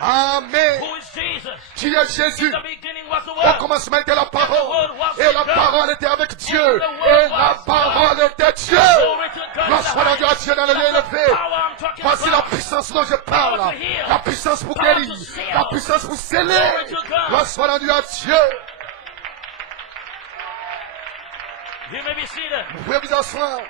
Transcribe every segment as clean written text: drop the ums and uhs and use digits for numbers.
Amen. Who is Jesus? Qui est Jésus? The beginning was the Au Word. commencement était la parole. Et la parole était avec Dieu. Et la parole était Dieu. Glory to God. Gloire soit rendue à Dieu dans le lieu élevé. Power I'm talking Voici la about. puissance dont je parle. La puissance pour guérir. La puissance pour sceller. Gloire soit rendue à Dieu. You may be seated. Vous pouvez vous asseoir.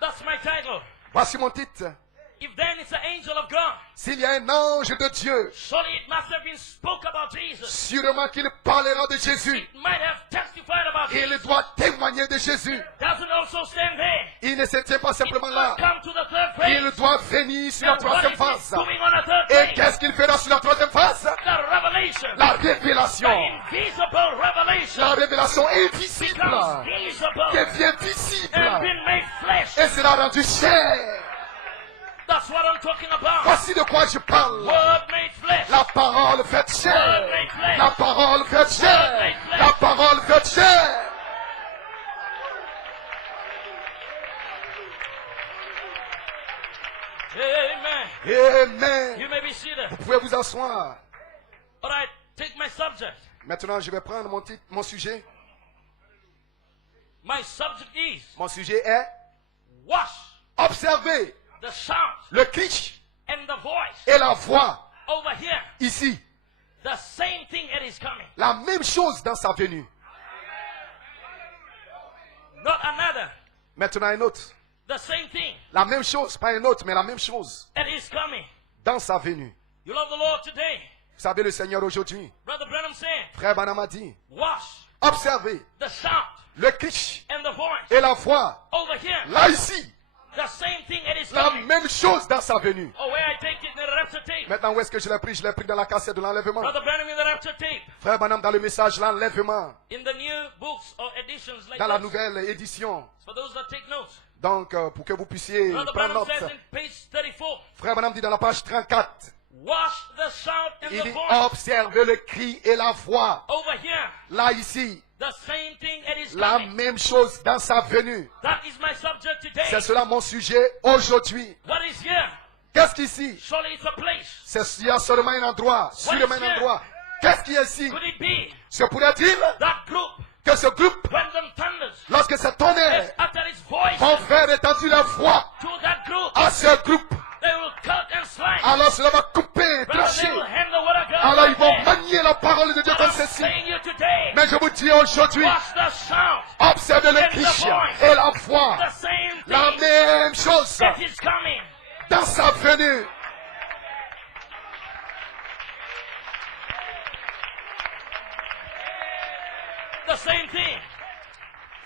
That's my title. Voici mon titre. If then it's an angel of God, S'il y a un ange de Dieu, surely it must have been spoke about Jesus. sûrement qu'il parlera de Jésus. It might have testified about Il Jesus. doit témoigner de Jésus. Doesn't also stand there. Il ne se tient pas It simplement must là. come to the third Il phase. doit venir sur la And what troisième is phase. he doing on the third Et phase? qu'est-ce qu'il fera sur la troisième phase? The revelation. La révélation. The invisible revelation La révélation invisible becomes visible devient and visible been made flesh. et sera rendue chair. That's what I'm talking about. Voici de quoi je parle. Word made flesh. La parole faite chair. La parole faite chair. La parole faite chair. Amen. Amen. You may be seated. Vous pouvez vous asseoir. All right, take my subject. Maintenant, je vais prendre mon titre, mon sujet. My subject is Mon sujet est wash observer the sound le cri and the voice. et la voix Over here, ici. the same thing that is coming. La même chose dans sa venue. Not another. Maintenant, un autre. The same thing La même chose, pas un autre, mais la même chose that is coming. dans sa venue. You love the Lord today. Vous savez, le Seigneur aujourd'hui, Brother Branham said, Frère Branham a dit, wash observez the sound le cri and the voice. et la voix. Over here, Là, ici, the same thing that is la coming. même chose dans sa venue. Oh, where I take it in the rapture tape. Maintenant, où est-ce que je l'ai pris? Je l'ai pris dans la cassette de l'enlèvement. Brother Branham in the rapture tape. Frère Branham, dans le message, l'enlèvement, In the new books or editions like dans la this. nouvelle édition. For those that take notes. Donc, pour que vous puissiez Brother prendre Branham note. says in page 34, Frère Branham dit dans la page 34, wash the sound and il the dit voice. observez le cri et la voix. Over here, Là, ici, the same thing that is la coming. même chose dans sa venue. That is my subject today. C'est cela mon sujet aujourd'hui. What is here? Qu'est-ce qu'ici? Surely it's a place. C'est il y a seulement un endroit, sûrement un endroit. Qu'est-ce qui est ici? Could it be Je pourrais dire that group, que ce groupe, when them thunders, lorsque ce has tonnerre uttered its voice vont faire étendre la voix to that group, à ce groupe, they will cut and slice. alors cela va couper, Brother, trancher. they will hand the word of God. Alors ils right vont there. manier la parole de Dieu But comme I'm ceci. saying you today, Mais je vous dis aujourd'hui, watch the sound, observez le cri et la voix. the same La thing même chose that is coming. dans sa venue. The same thing.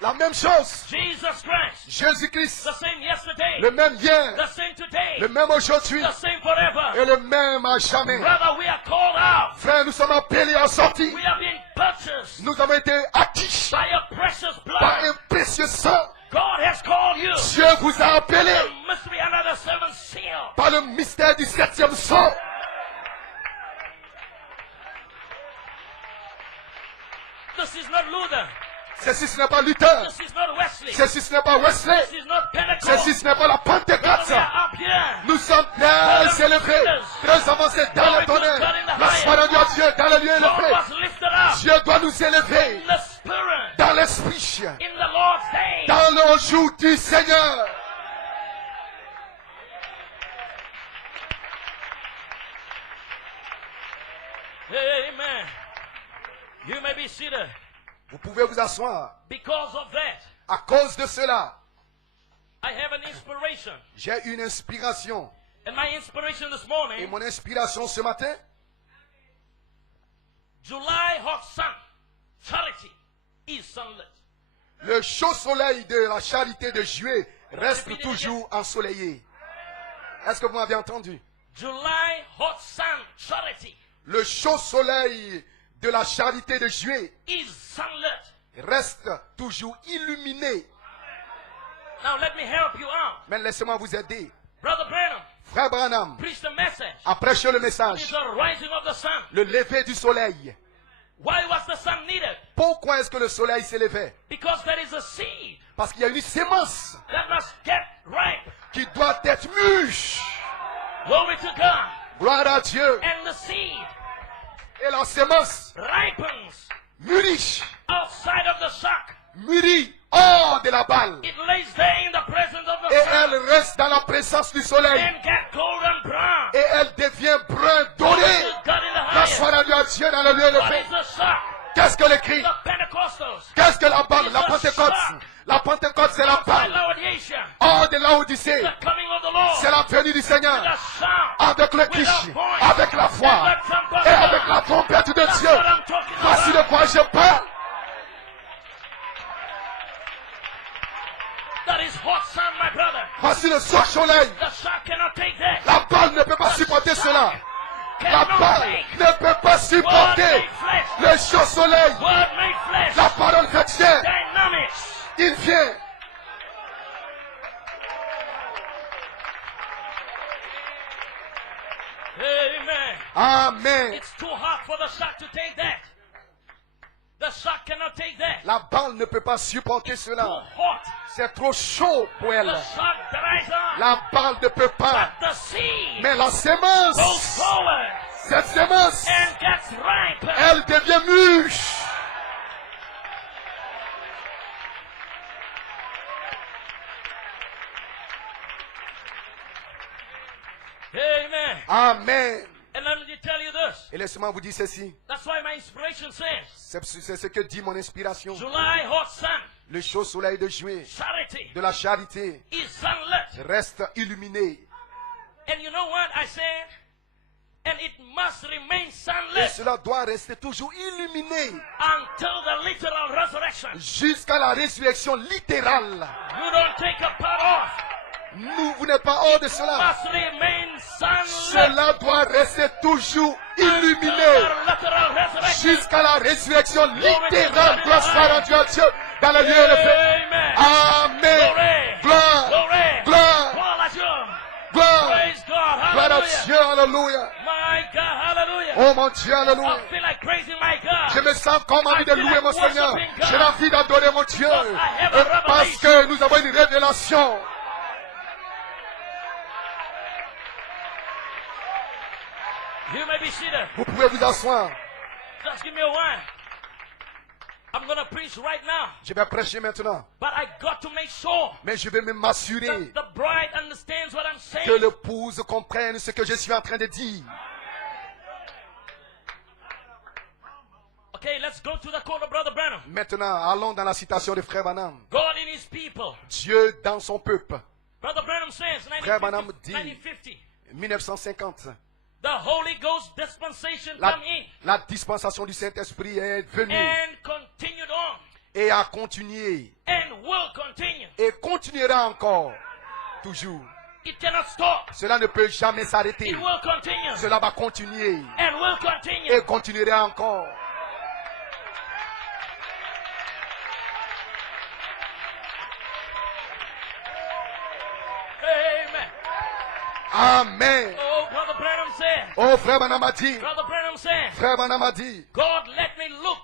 La même chose. Jesus Christ, Jésus-Christ, the same yesterday, le même hier, the same today, le même aujourd'hui the same forever. et le même à jamais. Brother, we are called out. Frère, nous sommes appelés à sortir. We have been purchased Nous avons été acquis by a precious par blood. un précieux sang. God has called you. Dieu vous a appelé There must be another seventh seal. par le mystère du septième sang. This is not Luther. Ceci, ce n'est pas Luther. This is not Wesley. Ceci, ce n'est pas Wesley. This is not Pentecost. Ceci, ce n'est pas la Brother, Pentecôte. we are up here. Nous sommes très élevés, très avancés dans le tonnerre. La foi de Dieu dans le lieu God élevé. was lifted up Dieu doit nous élever in the Spirit dans l'esprit, in the Lord's day. dans le jour du Seigneur. Amen. You may be seated. Vous pouvez vous asseoir. Because of that, À cause de cela, I have an inspiration. j'ai une inspiration. And my inspiration this Et morning, mon inspiration ce matin, July hot sun, charity is sunlit. le chaud soleil de la charité de juillet reste toujours ensoleillé. Est-ce que vous m'avez entendu? July hot sun, charity Le chaud soleil de la charité de juillet is sunlit. reste toujours illuminé. Now let me help you out. Mais laissez-moi vous aider. Brother Branham, Frère Branham preach the message. a prêché le It's message, the rising of the sun. le lever du soleil. Why was the sun needed? Pourquoi est-ce que le soleil s'élevait? Because there is a seed Parce qu'il y a une sémence that must get ripe. qui doit être mûre. Glory to God. Gloire à Dieu. and the seed Et la sémence ripens mûrit, outside of the shock. mûrit hors de la balle. It lays there in the presence of the Et sun elle reste dans la présence du soleil. and get golden brown. Et elle devient brun What doré. is God in the La highest? soirée à Dieu dans le lieu What élevé. is the shock? Qu'est-ce que le cri? The Pentecostals. Qu'est-ce que la balle? La Pentecôte. La Pentecôte, c'est la Outside balle. Laodicea. Hors de l'Odyssée. The coming of the Lord. C'est la venue du Seigneur. The sound. Avec le cri, avec la foi et avec la trompette de That's Dieu. what I'm talking Voici de about. quoi je parle. That is hot sun, my brother. Voici le soleil. The shock cannot take that. La balle ne peut pas supporter cela. La Cannot balle take ne peut pas word supporter made flesh. le chaud soleil. Word made flesh. La parole fait chair. Dynamics. Il vient. Amen. Amen. It's too hot for the shock to take that. The shock cannot take that. La balle ne peut pas supporter Too cela. hot. C'est trop chaud pour elle. The shock dries on. La balle ne peut pas. But the seed Mais la goes sémence, forward cette sémence, and gets ripe. elle devient mûre. Amen. Amen. And let me tell you this. Et laissez-moi vous dire ceci. That's why my inspiration says, C'est ce que dit mon inspiration. July hot sun, Le chaud soleil de juillet, charity de la charité, is sunlit. reste illuminé. And you know what I said? And it must remain Et sunlit cela doit rester toujours illuminé until the literal resurrection. jusqu'à la résurrection littérale. You don't take a part off. Vous n'êtes pas hors de cela. Must remain sunlit Cela doit rester toujours until illuminé the literal resurrection. jusqu'à la résurrection littérale. Gloire soit rendue à Dieu dans le lieu élevé. Amen. Amen. Glory. Gloire, Glory. gloire, Gloire à Dieu. gloire. Praise God. Gloire à Hallelujah. Dieu, alléluia. My God. Hallelujah. Oh mon Dieu, alléluia. I feel like praising my God. Je me sens comme envie de louer mon Seigneur. J'ai envie d'adorer mon Dieu. Et parce que nous avons une révélation. You may be seated. Vous pouvez vous asseoir. Just give me a while. I'm going to preach right now. Je vais prêcher maintenant. But I got to make sure Mais je vais m'assurer that the bride understands what I'm saying. que l'épouse comprenne ce que je suis en train de dire. Okay, let's go to the quote of Brother Branham. Maintenant, allons dans la citation de Frère Branham. God in his people. Dieu dans son peuple. Brother Branham says, Frère Branham 1950, dit, 1950, 1950. the Holy Ghost dispensation La, come in la dispensation du Saint-Esprit est venue and continued on et a continué and will continue. et continuera encore. Toujours. It cannot stop. Cela ne peut jamais s'arrêter. It will continue Cela va continuer and will continue. et continuera encore. Amen. Amen. Oh, Brother Branham said. Oh, Frère Branham a dit, Brother Branham said, Frère Branham a dit, God, let me look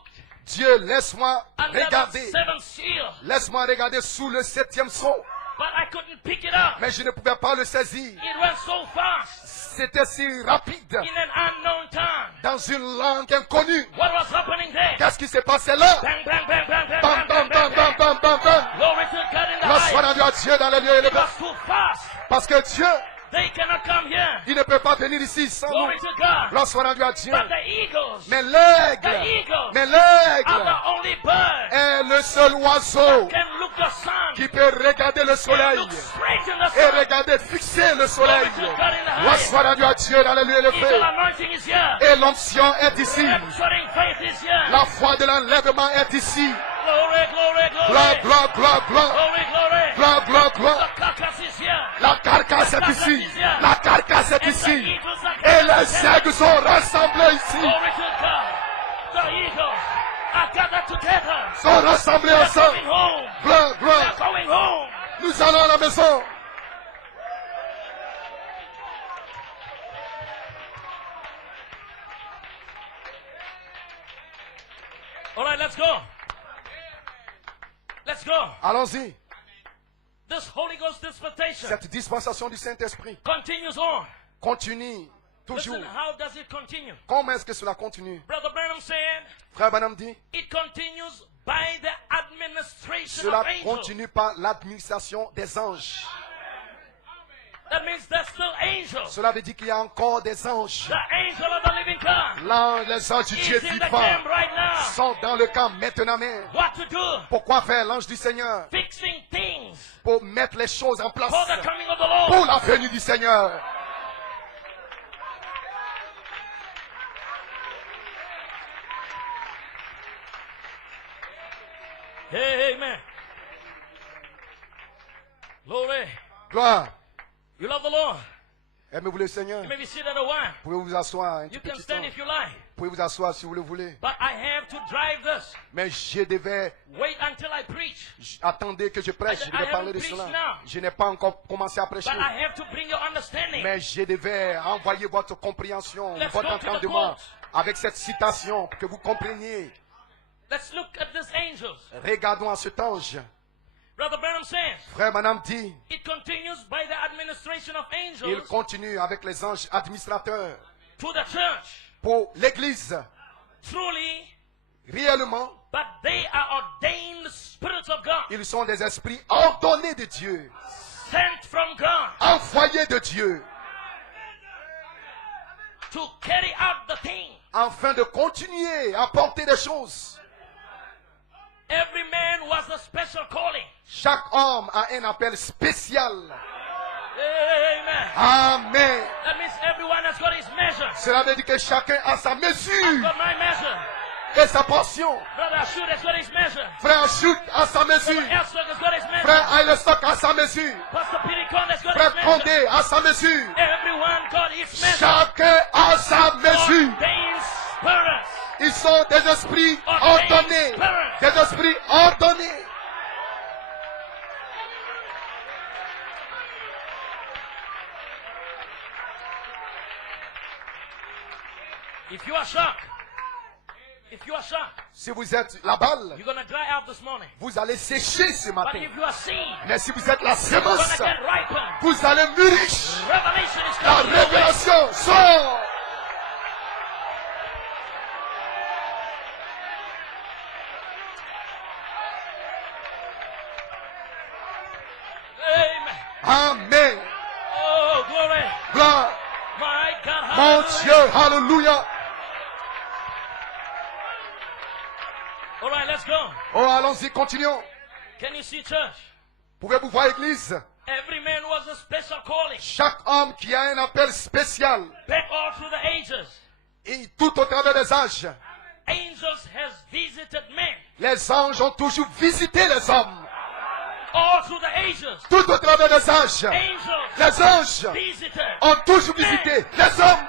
Dieu, laisse-moi under the regarder. seventh seal. Laisse-moi regarder sous le 7e sceau. But I couldn't pick it up. Mais je ne pouvais pas le saisir. It went so fast C'était si rapide. in an unknown tongue. Dans une langue inconnue. What was happening there? Qu'est-ce qui s'est passé là? Bang, bang, bang, bang, bang, Bam, bang, bam, bang, bam, bang, bam, bam, bam, bam. Glory to God in the La soirée highest. à Dieu dans le lieu It élevé. was too fast. Parce que Dieu, They cannot come here. il ne peut pas venir ici sans nous. Glory to God. La soirée à Dieu. But the eagles Mais l'aigle, are l'aigle the only bird est le seul oiseau can look the sun qui peut regarder le and soleil look straight in the et sun. regarder, fixer le soleil. Glory to God in the La highest. soirée à Dieu dans le lieu Eagle élevé. anointing is here. Et l'onction est ici. Rapturing faith is here. La foi de l'enlèvement est ici. Glory, glory, Gloire, glory. gloire, gloire, gloire. Glory, glory. Gloire, gloire, gloire. The carcass is here. La carcasse est ici. La carcasse est And the ici. eagles are Et gathered les together. aigles sont rassemblés ici. Glory to God. The eagles are gathered together. Sont rassemblés They're ensemble. coming home. Gloire, They're gloire. going home. Nous allons à la maison. All right, let's go. Let's go. Allons-y. This Holy Ghost dispensation Cette dispensation du Saint-Esprit continues on. continue Toujours. Listen, how does it continue? Comment est-ce que cela continue? Brother Branham said, Frère Branham dit, it continues by the administration cela of angels. continue par l'administration des anges. That means there's still angels. Cela veut dire qu'il y a encore des anges. The angel of the living God Là, les anges du Dieu is in the vivant camp right now. sont dans le camp maintenant même. What to do? Pourquoi faire l'ange du Seigneur? Fixing things Pour mettre les choses en place for the coming of the Lord. pour la venue du Seigneur. Amen. Glory. Gloire. You love the Lord. Aimez-vous le Seigneur? You may be seated a while. Pouvez vous asseoir un You tout can petit temps? stand if you like. Pouvez vous asseoir si vous le voulez. But I have to drive this. Mais je devais Wait until I preach. attendre que je prêche. Je devais parler de cela. Je n'ai pas encore commencé à prêcher. But I have to bring your understanding. Mais je devais envoyer votre compréhension, Let's votre go to the entendement quote. avec cette citation pour que vous compreniez. Let's look at these angels. Regardons à cet ange. Brother Branham says, Frère Branham dit, it continues by the administration of il angels continue avec les anges administrateurs to the church. pour l'Église. Truly, Réellement, but they are ordained spirits of God, ils sont des esprits ordonnés de Dieu, sent from God envoyés de Dieu, to carry out the thing. afin de continuer à porter des choses. Every man was a special calling. Chaque homme a un appel spécial. Amen. Amen. That means everyone has got his measure. Cela veut dire que chacun a sa I've mesure got my measure. et sa portion. Brother Ashud has got his measure. Frère Chute a sa mesure. Brother Elstock has got his measure. Frère Ailestock a sa mesure. Pastor Piricon has got Frère his measure. Condé a sa mesure. Everyone got his measure. Chacun a sa mesure. Ordained spirits. Ils sont des esprits ordonnés. Des esprits ordonnés. If you are shocked, Si vous êtes la balle, you're going to dry out this morning. vous allez sécher ce But matin. if you are seed, Mais si vous êtes la you're going semence, to get ripened. vous allez mûrir. Revelation is La coming your way. révélation sort. Amen. Amen. Oh, glory. Gloire. My God. Mon Hallelujah. Dieu, alléluia. All right, let's go. Oh, allons-y, continuons. Can you see, church? Pouvez-vous voir, Église? Every man was a special calling. Chaque homme qui a un appel spécial, Back all through the ages, et tout au travers des âges, angels has visited men. les anges ont toujours visité les hommes. All through the ages, Tout au travers des âges, angels les anges visited. ont toujours visité les hommes.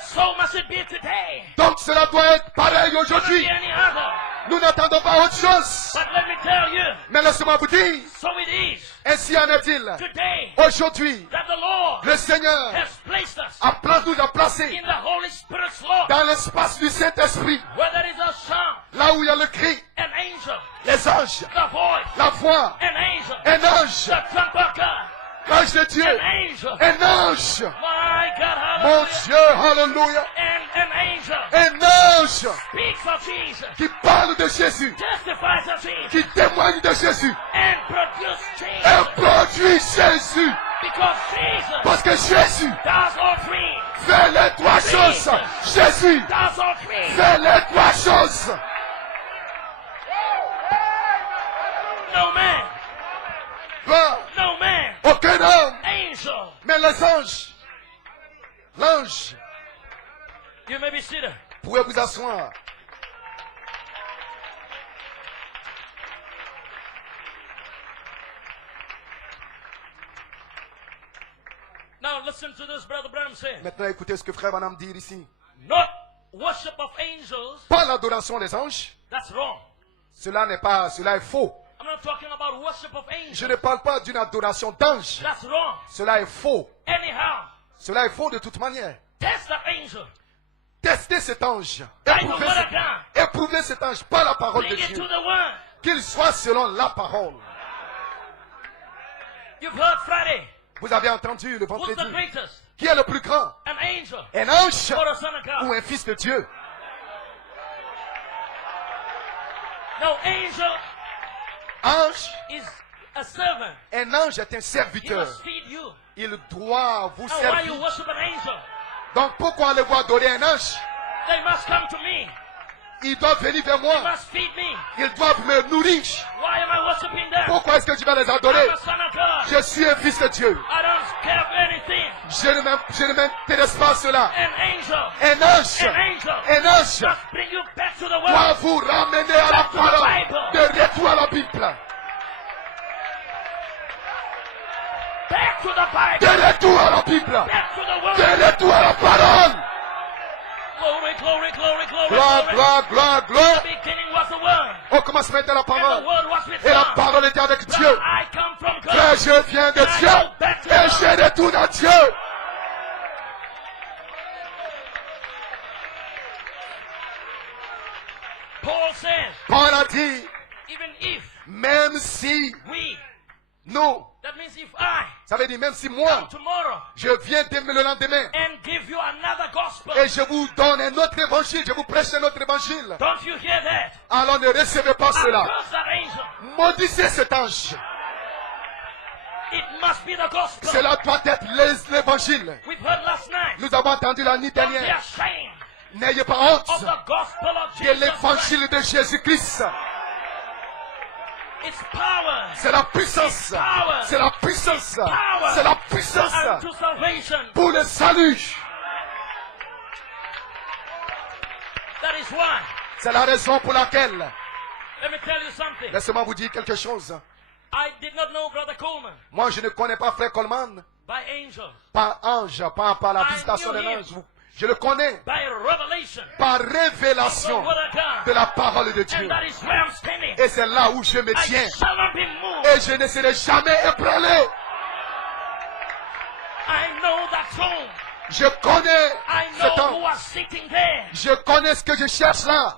So must it be today. Donc cela doit être pareil Not aujourd'hui. any other. Nous n'attendons pas autre chose. But let me tell you, Mais laissez-moi vous dire, so it is ainsi en est-il. today Aujourd'hui, that the Lord le Seigneur has placed us nous a placés in the Holy Spirit's law. dans l'espace du Saint-Esprit, Where there is a sound, là où il y a le cri, an angel, les anges, the voice, la voix, an angel, un ange, the trumpet of God, l'ange de Dieu, an angel. un ange, My God, mon hallelujah. Dieu, alléluia, And an angel un ange speaks of Jesus, qui parle de Jésus, testifies of Jesus, qui témoigne de Jésus, and produces et change. produit Jésus, Because Jesus parce que Jésus does all three. fait les trois choses. Jésus Does all three. fait les trois choses. No man, Là, no man, aucun homme, angel. mais les anges, l'ange, You may be seated. pouvez vous asseoir. Now listen to this, Brother Branham says. Maintenant, écoutez ce que Frère Branham dit ici. Not worship of angels, Pas l'adoration des anges, that's wrong. cela est faux. I'm not talking about worship of Je angels. ne parle pas d'une adoration d'anges. That's wrong. Cela est faux. Anyhow, Cela est faux de toute manière. test that angel. Testez cet ange. By the word of God. Éprouvez cet ange par la parole de Bring it Dieu. to the word. Qu'il soit selon la parole. You've heard Friday. Vous avez entendu le Who's the vendredi. greatest? Qui est le plus grand? An angel Un ange or a son of ou God? un fils de Dieu? No, angel Ange, is a servant. un ange est un He serviteur. must feed you. Il doit vous Now, why you servir. worship an angel? Donc pourquoi allez-vous adorer un ange? They must come to me. Ils doivent venir vers They moi. must feed me. Ils doivent me nourrir. Why am I worshiping them? Pourquoi est-ce que tu vas les adorer? I'm a son of God. Je suis un fils de Dieu. I don't care for anything. Je ne m'intéresse pas à cela. An angel. Un ange, An angel un ange must bring you back to the doit world. vous ramener à la parole. De retour à la Bible. Back to the Bible. De retour à la Bible. Back to the world. De retour à la parole. Glory, glory, glory, glory, Gloire, glory. gloire, gloire, gloire. The beginning was the word. Au commencement était la And the parole. word was with Et la God. parole était avec Now Dieu. I come from Frère, God. je viens de Dieu. Et je retourne à Dieu. Paul says, Paul a dit, even if même si we, nous, that means if I ça veut dire même si come moi, tomorrow je viens demain le lendemain and give you another gospel, et je vous donne un autre évangile, je vous prêche un autre évangile, don't you hear that? alors ne recevez pas I cela. curse that angel. Maudissez cet ange. It must be the gospel. Cela doit être l'évangile. We've heard last night. Nous avons entendu la nuit Don't be dernière. ashamed N'ayez pas honte of the gospel of de Jesus Christ. l'évangile de Jésus-Christ. It's power. C'est la puissance. C'est la puissance. C'est la puissance Unto salvation. pour le salut. That is why. C'est la raison pour laquelle, Let me tell you something. laissez-moi vous dire quelque chose. I did not know Brother Coleman Moi, je ne connais pas Frère Coleman by angel, par ange, pas par la visitation d'un ange. Je le connais by revelation, par the révélation word of de God. la parole de And Dieu. that is where I'm standing. Et c'est là où je me I tiens. shall not be moved. Et je ne serai jamais ébranlé. I know that throne. Je connais I cet know who homme. was sitting there. Je connais ce que je cherche là.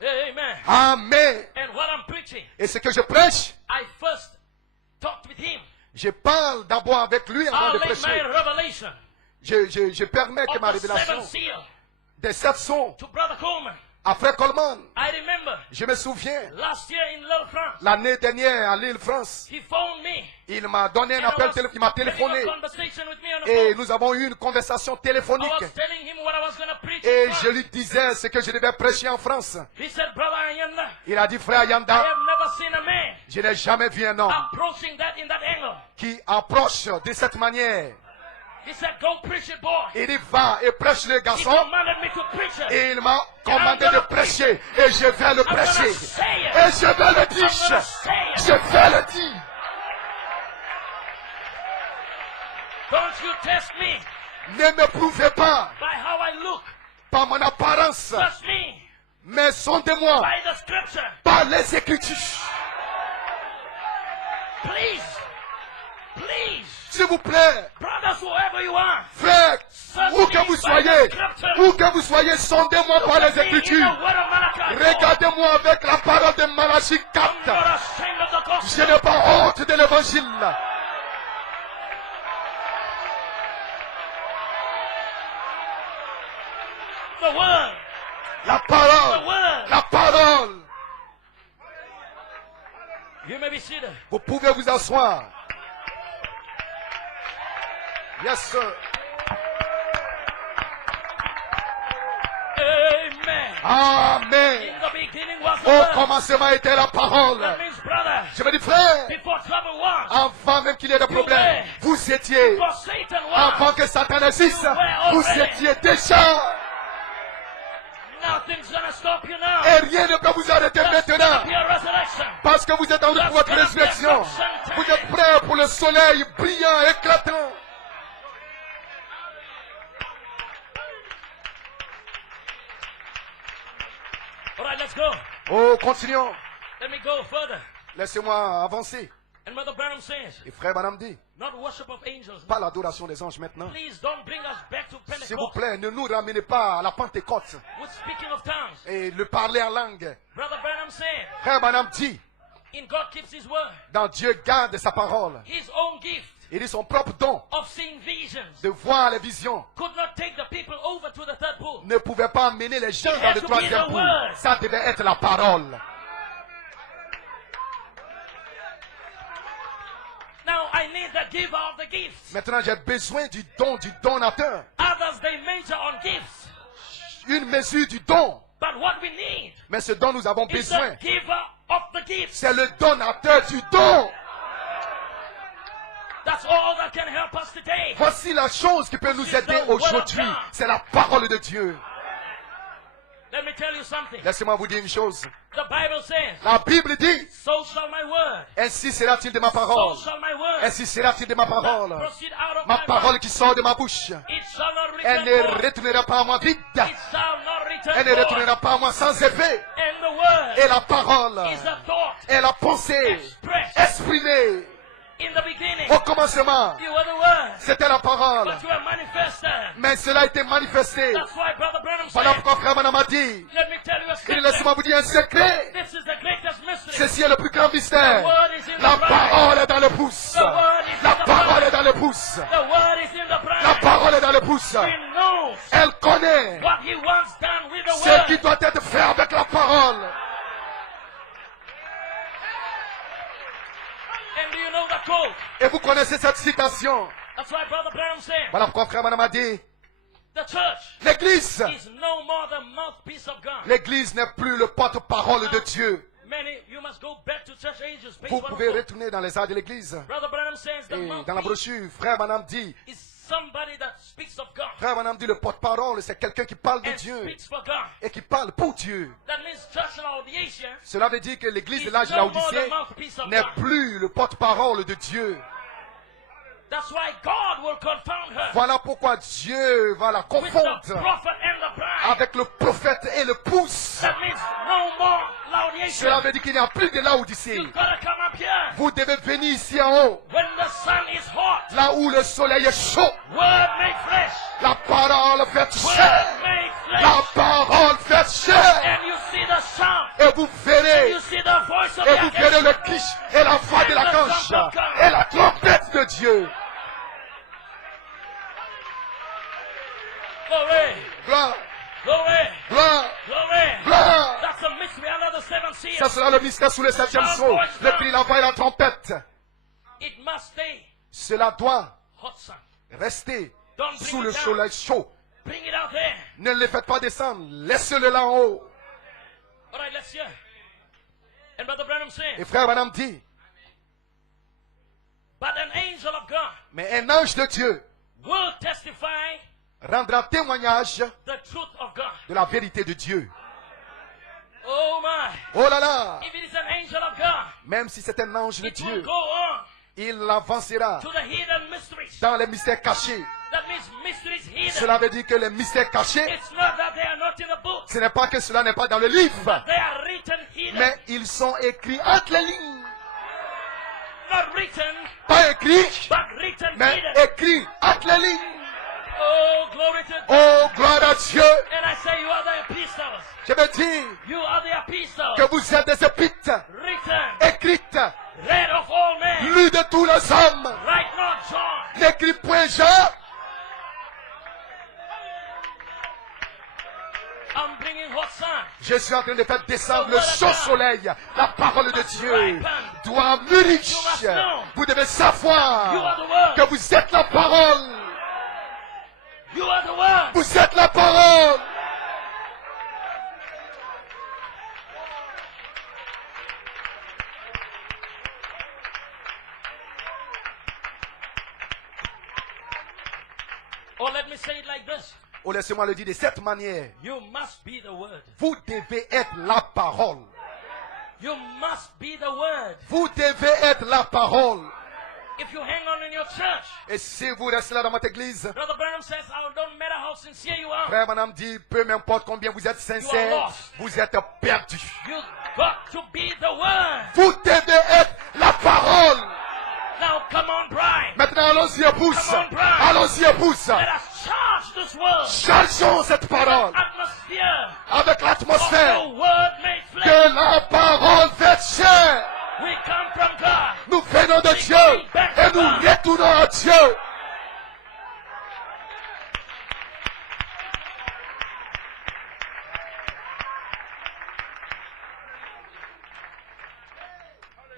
Amen. Amen. And what I'm preaching, Et ce que je prêche, I first talked with him. je parle d'abord avec lui avant I'll de make my prêcher. revelation Je permets que ma of the révélation seven seal des 7 sons to Brother Coleman. à Frère Coleman. I remember Je me souviens, last year in Little France, l'année dernière à l'île France, he phoned me. il m'a donné un And I appel, was il m'a having téléphoné. a conversation with me on the Et phone. nous avons eu une conversation I téléphonique. was telling him what I was going to preach. Et in je France. lui disais ce que je devais prêcher en France. He said, Brother Ayanda, Il a dit, Frère I Yanda, have never seen a man je n'ai jamais vu un homme approaching that in that angle. qui approche de cette manière. He said, go preach it, boy. Il dit, va et prêche le He garçon. commanded me to preach it. Et il m'a commandé de prêcher. Et je vais le prêcher. Et je vais le dire. Je vais le dire. Don't you test me Ne me prouvez pas by how I look. par mon apparence, Trust me mais sondez-moi by the scripture. par les Écritures. Please, please, S'il vous plaît, brothers, whoever you are, frère, où que vous soyez, sondez-moi par les look at me in the Écritures. word of Malachi. Regardez-moi avec la parole de Malachie I'm 4. not ashamed of the Je gospel. n'ai pas honte de l'évangile. The word, La the parole. word. La parole. You may be seated. Vous pouvez vous asseoir. Yes, sir. Amen. Amen. In the beginning was the Au word. commencement était la parole. That means, brother, Je me dis, frère, before trouble was, avant même qu'il y ait des problèmes, vous étiez, before Satan avant was, que Satan existe, vous étiez déjà. nothing's gonna stop you now. Et rien ne peut vous arrêter There's maintenant. gonna be a resurrection. Parce que vous êtes en route pour votre résurrection. Vous êtes prêts pour le soleil brillant, éclatant. All right, let's go. Oh, continuons. Let me go further. Laissez-moi avancer. And Brother Branham says, Et frère Branham dit, not worship of angels. pas l'adoration des anges maintenant. Please don't bring us back to S'il vous Pentecost. plaît, ne nous ramenez pas à la Pentecôte With speaking of tongues. et le parler en langue. Brother Branham said, Frère Branham dit, in God keeps his word. dans Dieu garde sa parole. His own gift Il dit son propre don of seeing visions de voir les visions could not take the people over to the third pool. ne pouvait pas emmener les gens It dans had le to be troisième the pool. word. Ça devait être la parole. Now I need the giver of the gifts. Maintenant, j'ai besoin du don du donateur. Others, they major on gifts. Une mesure du don. But what we need Mais ce dont nous avons is besoin, the giver of the gifts. c'est le donateur du don. That's all that can help us today. Voici la chose qui peut nous aider aujourd'hui. C'est la parole de Dieu. Let me tell you something. Laissez-moi vous dire une chose. The Bible says, La Bible dit, so shall my word. ainsi sera-t-il de ma So parole. shall my word. Ainsi sera-t-il de ma parole. Proceed out of Ma my parole mouth. qui sort de ma bouche. It shall not Elle return ne void. retournera pas à moi vide. It shall not return Elle ne void. retournera pas à moi sans effet. And the word Et la parole is the thought est la pensée expressed exprimée in the beginning. au commencement. You are the word. C'était la parole. But you are manifested. Mais cela a été manifesté. That's why Brother Branham Voilà said, pourquoi frère Branham a dit, let me tell you a il secret. laisse-moi vous dire un secret. This is the greatest mystery. Ceci est le plus grand The mystère. word is in La the bride. parole est dans le pouce. La parole est dans le pouce. The word is in the La bride. parole est dans le pouce. He knows Elle connaît what he wants done with the ce qui word. doit être fait avec la parole. And do you know the quote? Et vous connaissez cette citation. That's why Brother Branham said, Voilà pourquoi frère Branham a dit, the church l'église, is no more the mouthpiece of God. l'église n'est plus le porte-parole de Dieu. Many, you must go back to church ages. Page Vous 104. pouvez retourner dans les arts de l'église. Brother Branham says the Et dans la mouthpiece brochure, frère Branham dit, is somebody that speaks of God frère Branham dit, le porte-parole, c'est quelqu'un qui parle de and Dieu speaks for God. et qui parle pour Dieu. That means church Laodicea Cela veut dire que l'église de is l'âge de no more the Laodicée mouthpiece of n'est God. plus le porte-parole de Dieu. That's why God will confound her Voilà pourquoi Dieu va la with the confondre prophet and the bride. avec le prophète et le pouce. That means no more Laodicea. Cela veut dire qu'il n'y a plus de Laodicée. You gotta come up here. Vous devez venir ici en haut, When the sun is hot, là où le soleil est chaud. word made flesh. La parole fait Word chair. made La flesh. parole fait chair. And you see the sound. Et vous verrez, You see the voice of et the vous verrez le archangel. quiche et la voix de l'archange et la trompette de Dieu. Glory, Gloire, glory, gloire, glory. gloire. That's a mystery under the seven Ça seals. sera le mystère sous le septième sceau. Le cri, la voix et la trompette. It must stay Cela doit hot sun. rester Don't sous bring le it down. soleil chaud. Bring it out there. Ne le faites pas descendre. Laissez-le là en haut. All right, let's hear. And Brother Branham Et said, frère Branham dit, but an angel of God mais un ange de Dieu will testify rendra témoignage the truth of God. de la vérité de Dieu. Oh my. Oh là là, If it is an angel of God, même si c'est un ange de it will Dieu, go on il avancera to the hidden mysteries. dans les mystères cachés. That means mysteries hidden. Cela veut dire que les mystères cachés, It's not that they are not in the book, ce n'est pas que cela n'est pas dans le livre, but they are written hidden. mais ils sont écrits entre les lignes. Not written, Pas écrits, but written mais hidden. écrits entre les lignes. Oh, glory to God. Oh, gloire à Dieu. And I say you are the epistles. Je veux dire You are the epistles. que vous êtes des épîtres Written, écrites, read of all men. lues de tous les hommes. Right not John. N'écris point Jean. I'm bringing hot sun. Je suis en train de faire descendre le chaud soleil. La parole de Dieu doit mûrir. Vous devez savoir que vous êtes la parole. You are the word. Vous êtes la parole. Or let me say it like this. Oh, laissez-moi le dire de cette manière. You must be the word. Vous devez être la parole. You must be the word. Vous devez être la parole. If you hang on in your church, Et si vous restez là dans votre église, Brother Branham says, I don't matter how sincere you are. frère Branham dit, peu importe combien vous êtes sincère, vous êtes perdu. You got to be the word. Vous devez être la parole. Come on, bride. Maintenant, allons-y, épouse. Come on, bride. Allons-y, épouse. Let us charge this world. Changeons cette parole Atmosphere avec of l'atmosphère the word made flesh. de la parole faite chair. We come from God. Nous venons de Dieu et nous retournons à Dieu.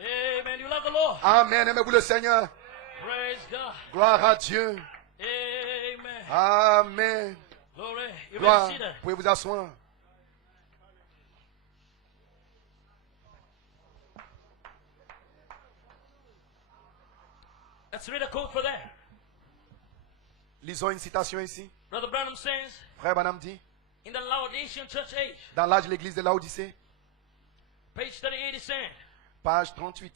Amen. You love the Lord. Amen. Aimez-vous le Seigneur. Praise God. Gloire à Dieu. Amen. Amen. Glory. You may Gloire. be seated. Vous pouvez vous asseoir. Let's read a quote for that. Lisons une citation ici. Brother Branham says, Frère Branham dit, in the Laodicean church age, dans l'âge de l'église de Laodicée, page 38 is saying, page 38,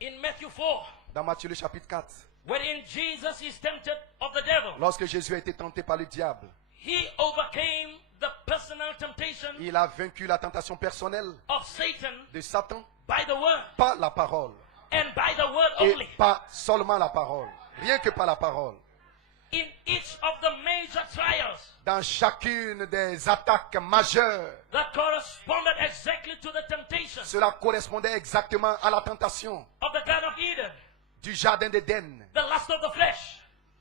in Matthew 4, dans Matthieu le chapitre 4, wherein Jesus is tempted of the devil, lorsque Jésus a été tenté par le diable, he overcame the personal temptation il a vaincu la tentation personnelle of Satan de Satan by the word, par la parole. and by the word Et only. pas seulement la parole. Rien que par la parole. In each of the major trials Dans chacune des attaques majeures, that corresponded exactly to the temptation cela correspondait exactement à la tentation of the Garden of Eden, du jardin d'Éden. the lust of the flesh,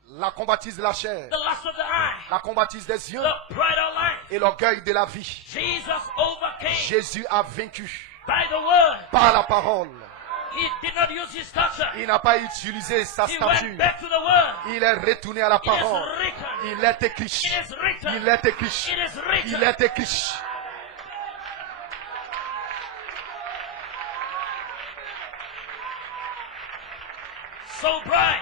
La combattise de la chair, the lust of the eye, la combattise des yeux the pride of life. et l'orgueil de la vie. Jesus overcame Jésus a vaincu by the word. par la parole. He did not use his stature. Il n'a pas utilisé sa He went stature. back to the word. Il est retourné à la It is parole. written. Il est écrit. It is written. Il est écrit. It is written. Il est écrit. So bright.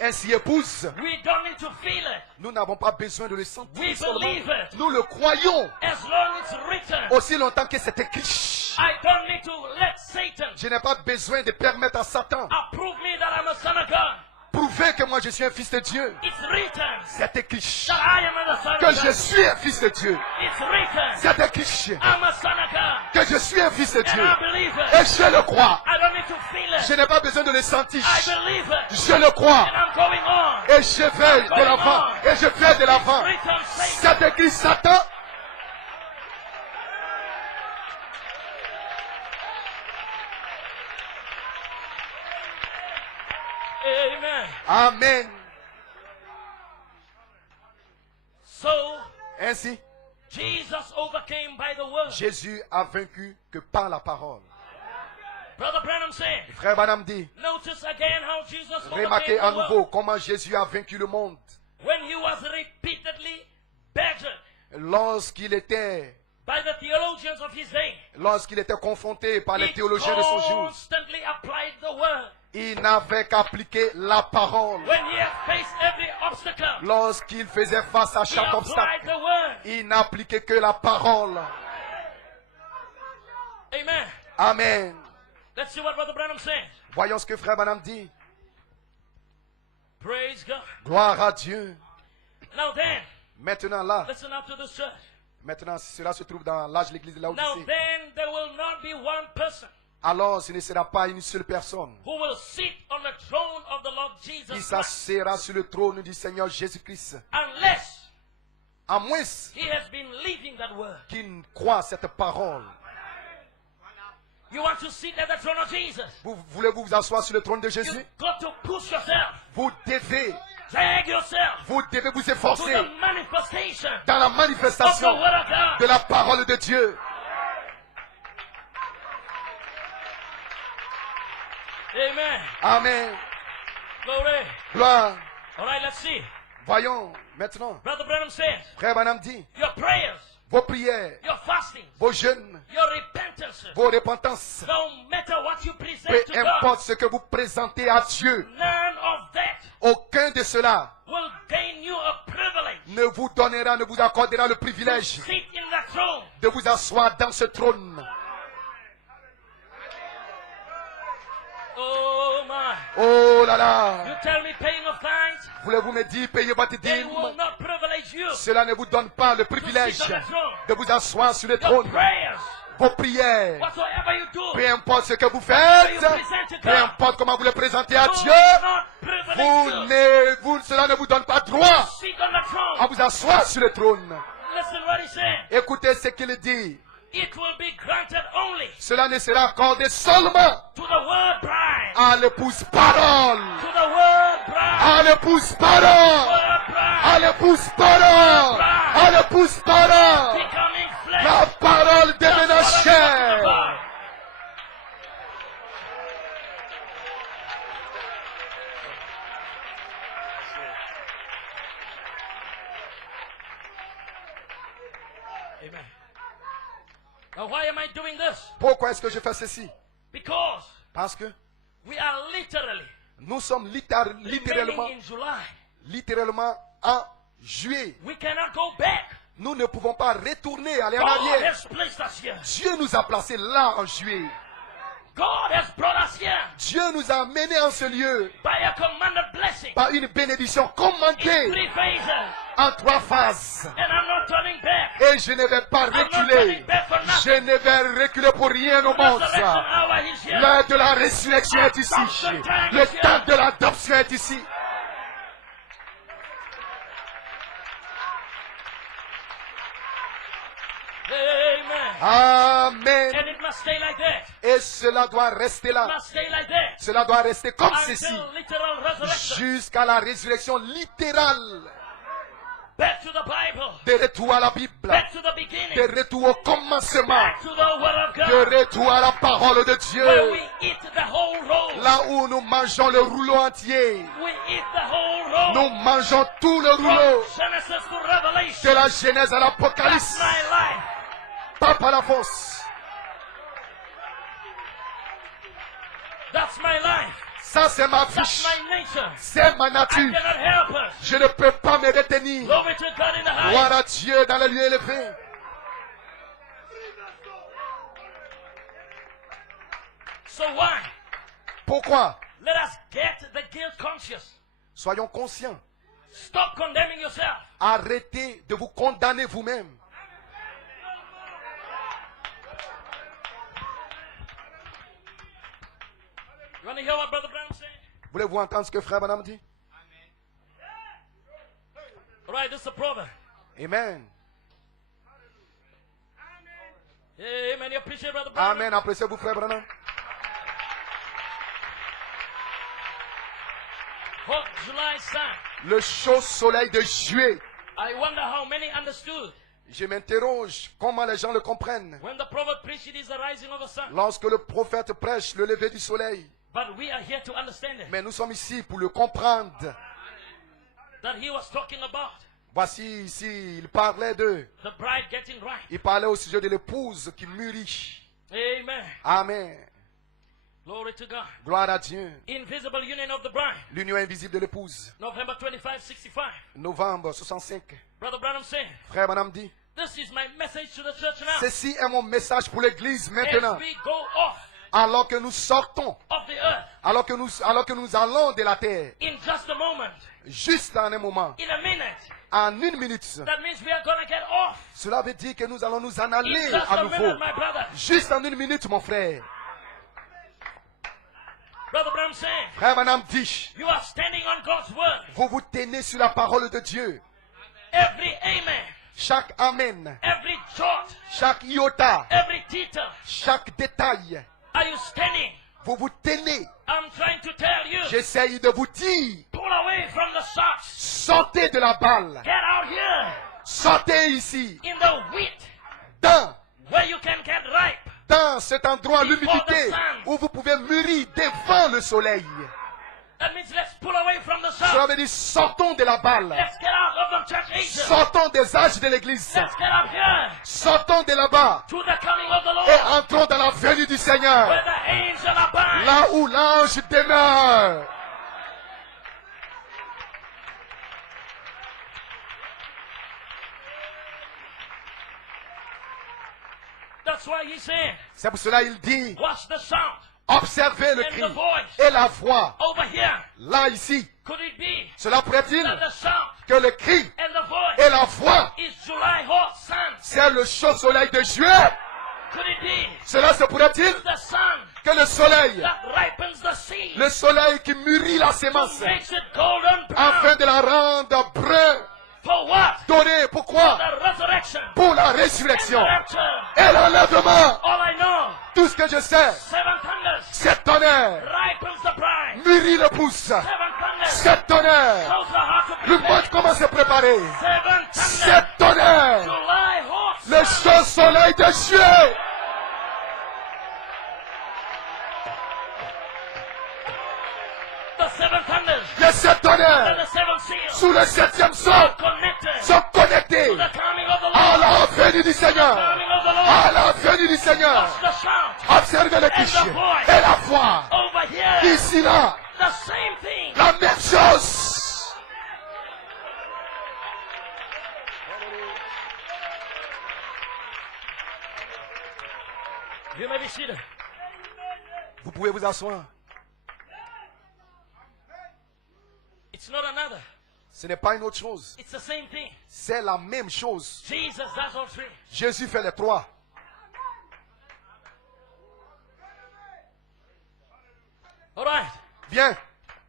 Ainsi, épouse, We don't need to feel it. nous n'avons pas besoin de le sentir We seulement. believe it. Nous le croyons As long as it's written. aussi longtemps que c'est écrit. I don't need to let Satan Je n'ai pas besoin de permettre à Satan approve me that I'm a son of God. prouver que moi je suis un fils de Dieu. It's written C'est écrit that I am a son que of je God. suis un fils de Dieu. It's written C'est écrit I'm a son of God. que je suis un fils de And Dieu. I believe Et it. je le crois. I don't need to feel Je it. n'ai pas besoin de le sentir. I believe it. Je le crois. And I'm going on. Et je vais de l'avant. Et je vais de l'avant. It's written Satan. C'est écrit Satan. Amen. Amen. So Ainsi, Jesus overcame by the word. Jésus a vaincu que par la parole. Brother Branham said, Frère Branham dit, notice again how Jesus remarquez overcame à the world. nouveau comment Jésus a vaincu le monde. When he was repeatedly badgered Lorsqu'il était by the theologians of his day, confronté par les he théologiens de son jour, constantly applied the word. il n'avait qu'appliquer la parole. When he had faced every obstacle, Lorsqu'il faisait face à he chaque applied obstacle, the word. il n'appliquait que la parole. Amen. Amen. Let's see what Brother Branham says. Voyons ce que Frère Branham dit. Praise God. Gloire à Dieu. Now then, Maintenant là, listen up to this church. maintenant cela se trouve dans l'âge de l'église de Now Laodicée. then, there will not be one person Alors ce ne sera pas une seule personne who will sit on the throne of the Lord Jesus qui Christ s'assera sur le trône du Seigneur Jésus-Christ. unless À moins he has been living that word. qu'il croit cette parole. You want to sit at the throne of Jesus? Voulez-vous vous asseoir sur le trône de You've Jésus? got to push yourself, Vous devez drag yourself vous to efforcer the manifestation dans la of the manifestation word of God. de la parole de Dieu. Amen. Amen. Glory. Gloire. All right, let's see. Voyons maintenant. Brother Branham says, Frère Branham dit, your prayers, vos prières, your fasting, vos jeûnes, your repentance, vos repentances, no matter what you present peu to God, importe ce que vous présentez à Dieu, none of that aucun de cela will gain you a privilege ne vous donnera, ne vous accordera le to privilège sit in that throne. de vous asseoir dans ce trône. Oh my. Oh là là. You tell me paying of tithes, Voulez-vous me dire, payez votre they dîme? will not privilege you. Cela ne vous donne pas le privilège de vous asseoir sur le Your trône. prayers vos prières, whatsoever you do, peu importe ce que vous whatever you faites, present to peu God, importe comment vous le présentez à do Dieu, not privilege you cela ne vous donne pas droit sit on the à throne. vous asseoir sur le trône. Listen what he said. Écoutez ce qu'il dit. It will be granted only Cela ne sera accordé seulement to the word bride. à l'épouse parole. To the word bride. À l'épouse parole. Word bride. À l'épouse parole. À l'épouse parole. Becoming flesh. La parole devenant That's what I'm chair. talking about. Amen. Now, why am I doing this? Pourquoi est-ce que je fais ceci? Because Parce que we are literally nous sommes remaining in July. littéralement en juillet. We cannot go back. Nous ne pouvons pas retourner, aller en God arrière. has placed us here. Dieu nous a placés là en juillet. God has brought us here Dieu nous a menés en ce lieu by a commanded blessing par une bénédiction in commandée 3 phases. en 3 phases. And I'm not turning back. Et je ne vais pas reculer. Je ne vais reculer pour rien au monde. Resurrection hour is here. L'heure de la résurrection est ici. Le temps de l'adoption est ici. Amen. Amen. And it must stay like that. Et cela doit rester It là. must stay like that. Cela doit rester comme ceci. Until literal resurrection. Jusqu'à la résurrection littérale. Back to the Bible. De retour à la Bible. Back to the beginning. De retour au commencement. Back to the Word of De God. retour à la parole de Where Dieu. we eat the whole roll. Là où nous mangeons le rouleau entier. We eat the whole roll. Nous mangeons tout le rouleau. From Genesis to De Revelation. la Genèse à That's l'Apocalypse. my life. Pas par la force. That's my life. Ça, c'est ma That's fiche. my nature. C'est ma I nature. cannot help us. Je ne peux pas me retenir. Glory to God in the Gloire highest. à Dieu dans le lieu élevé. So why? Pourquoi? Let us get the guilt conscious. Soyons conscients. Stop condemning yourself. Arrêtez de vous condamner vous-même. You want to hear what Brother Branham said? Voulez-vous entendre ce que Frère Branham dit? All right, this is a proverb. Amen. Amen. You appreciate Brother Branham? Amen. Appréciez-vous Frère Branham? Hot July sun. Le chaud soleil de juillet. I wonder how many understood Je m'interroge comment les gens le comprennent. when the prophet preached it is the rising of the sun. Lorsque le prophète prêche le lever du soleil. But we are here to understand it. Mais nous sommes ici pour le comprendre. That he was talking about Voici ici, il parlait de... the bride getting right. Il parlait au sujet de l'épouse qui mûrit. Amen. Amen. Glory to God. Gloire à Dieu. Invisible union of the bride. L'union invisible de l'épouse. November 25, 65. Novembre 65. Brother Branham said, Frère Branham dit, this is my message to the church now. ceci est mon message pour l'église maintenant. As we go off Alors que nous sortons, of the earth alors que nous allons de la terre, in just a moment, juste en un moment, in a minute, en une minute, that means we are going to get off. cela veut dire que nous allons nous en In aller just à a nouveau. minute, my brother. Juste en une minute, mon frère. Brother Branham said, Frère Branham dit, you are standing on God's word. vous vous tenez sur la parole de Dieu. Every amen, Chaque amen, every jot, chaque iota, every detail. chaque détail, Are you standing? vous vous tenez. I'm trying to tell you. J'essaye de vous dire, Pull away from the socks. sortez de la balle. Get out here Sortez ici, in the wheat dans where you can get ripe. dans cet endroit, l'humidité, où vous pouvez mûrir devant le soleil. That means let's pull away from the Cela socks. veut dire, sortons de la balle. Let's get out of the church ages. Sortons des âges de l'église. Let's get up here Sortons de là-bas to the coming of the et Lord, entrons dans la venue du Seigneur. where the angel abides. Là où l'ange demeure. That's why he said, C'est pour cela qu'il dit, watch the sound. observez le And cri the voice. et la voix. Over here, Là, ici, could it be cela pourrait-il that the sound que le cri and the voice et la voix, is July hot sun? c'est le chaud soleil de juillet. could it be Cela se pourrait-il the sun que le soleil, that ripens the seed, le soleil qui mûrit la sémence, makes it golden afin brown? de la rendre brun, For what? donné, pourquoi? The resurrection. Pour la And the résurrection rapture. et l'enlèvement. All I know, Tout ce que je sais, 7 thunders cet tonnerre ripens the bride. mûrit le pouce. 7 thunders Cet tonnerre shows the heart to lui prepare. montre comment se préparer. 7 thunders Cet tonnerre, July hot le sun. chaud soleil de Dieu. The 7 thunders Les sept and tonnerres the 7 seals sous le septième sol connected sont connectés to the coming of the à Lord. la venue du Seigneur. Coming of the Lord. À la venue du Seigneur. Watch the shout. Observez le cliché et la foi. Over here, Ici, là, the same thing. la même chose. You may be seated. Vous pouvez vous asseoir. It's not another. Ce n'est pas une autre chose. It's the same thing. C'est la même chose. Jesus does all three. Jésus fait les trois. All right. Bien.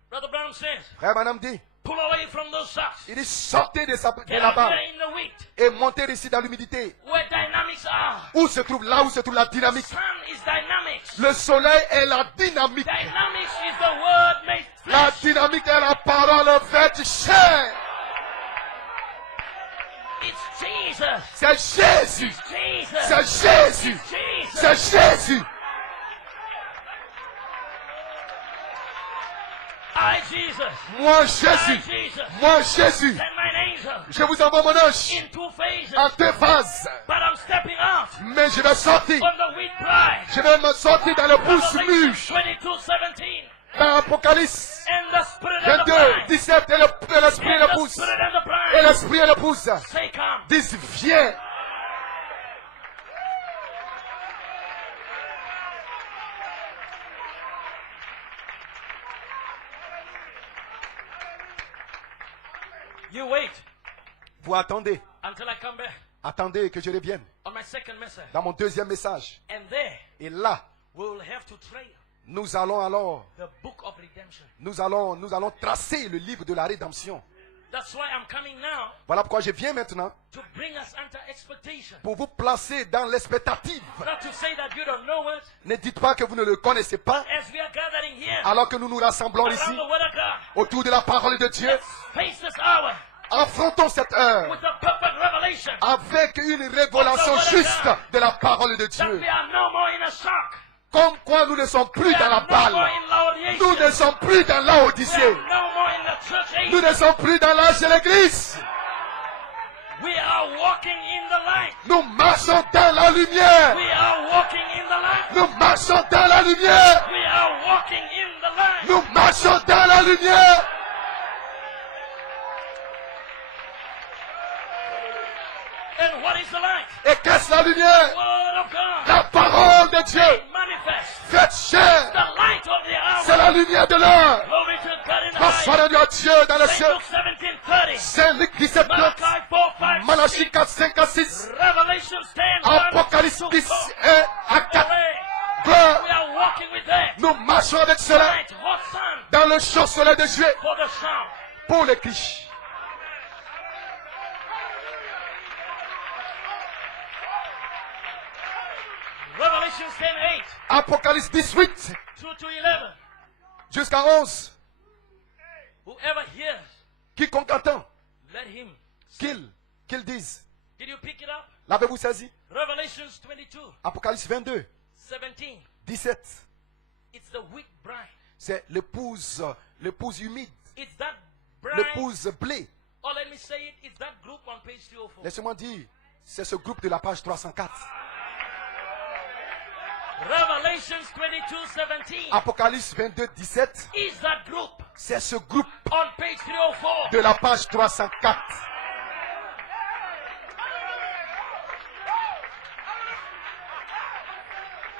Brother Brown says, Frère Madame dit, pull away from those socks. il dit sortez de Get out là-bas here in the wheat et montez ici dans l'humidité. where dynamics are. Où se trouve là où se trouve la dynamique. Sun is dynamics. Le soleil est la dynamique. Dynamics is the word made La flesh. dynamique est la parole faite chair. It's Jesus. C'est Jésus. It's Jesus. C'est Jésus. Jesus. C'est Jésus. I, Jesus. Moi I, Jésus. Jesus. Moi Jésus. Send mine angel Je vous envoie mon ange in 2 phases. en deux phases. But I'm stepping out Mais je vais sortir. on the wheat bride. Je vais me sortir dans le pouce Revelation mûche. 22:17. Dans Apocalypse And the spirit and the 22, bride. 17 et l'esprit et And le the pouce. spirit and the Et bride. l'esprit et le pouce. Say come. Disent viens. You wait Vous attendez. until I come back Attendez que je revienne. on my second message. Dans mon deuxième message. And there Et là, we will have to trail nous allons alors, the book of redemption. nous allons tracer le livre de la rédemption. That's why I'm coming now Voilà pourquoi je viens maintenant to bring us under expectation. pour vous placer dans l'expectative. Not to say that you don't know it. Ne dites pas que vous ne le connaissez pas As we are gathering here alors que nous nous rassemblons around ici the word of God, autour de la parole de Dieu. face this hour Affrontons cette heure with a perfect revelation avec une révélation juste de la parole de that we Dieu. are no more in a shock. Comme quoi nous ne sommes plus We dans la are no more balle. in Laodice. Nous ne sommes plus dans We l'Odyssée. are no more in the church age. Nous ne sommes plus dans l'âge de l'église. We are walking in the light. Nous marchons dans la lumière. We are walking in the light. Nous marchons dans la lumière. We are walking in the light. Nous marchons dans la lumière. And what is the light? Et qu'est-ce la lumière? Word of God. La parole de Dieu. Manifest. Faites chair. The light of the C'est hour. la lumière de l'heure. Glory to God in the Gloire highest. à Dieu dans le Saint ciel. Luke 17:30. Saint Luc 17, 9. Malachi 4:5. Malachie 4, 5 à 6. Revelation 10. Apocalypse 10, 1 à 4. We Gloire. are walking with that. Nous marchons avec cela Light, hot sun dans le chaud soleil de Dieu for the shout. pour les clichés. Revelation 10:8 Apocalypse 18 through to 11. jusqu'à 11. Whoever hears, Quiconque entend, let him. qu'il dise. Did you pick it up? L'avez-vous saisi? Revelations 22, Apocalypse 22, 17. 17. It's the weak bride. C'est l'épouse humide, It's that bride. l'épouse blé. Or let me say it, it's that group on page 304. Laissez-moi dire, c'est ce groupe de la page 304. Revelations 22, 17 Apocalypse 22, 17. is that group C'est ce groupe on page 304. de la page 304.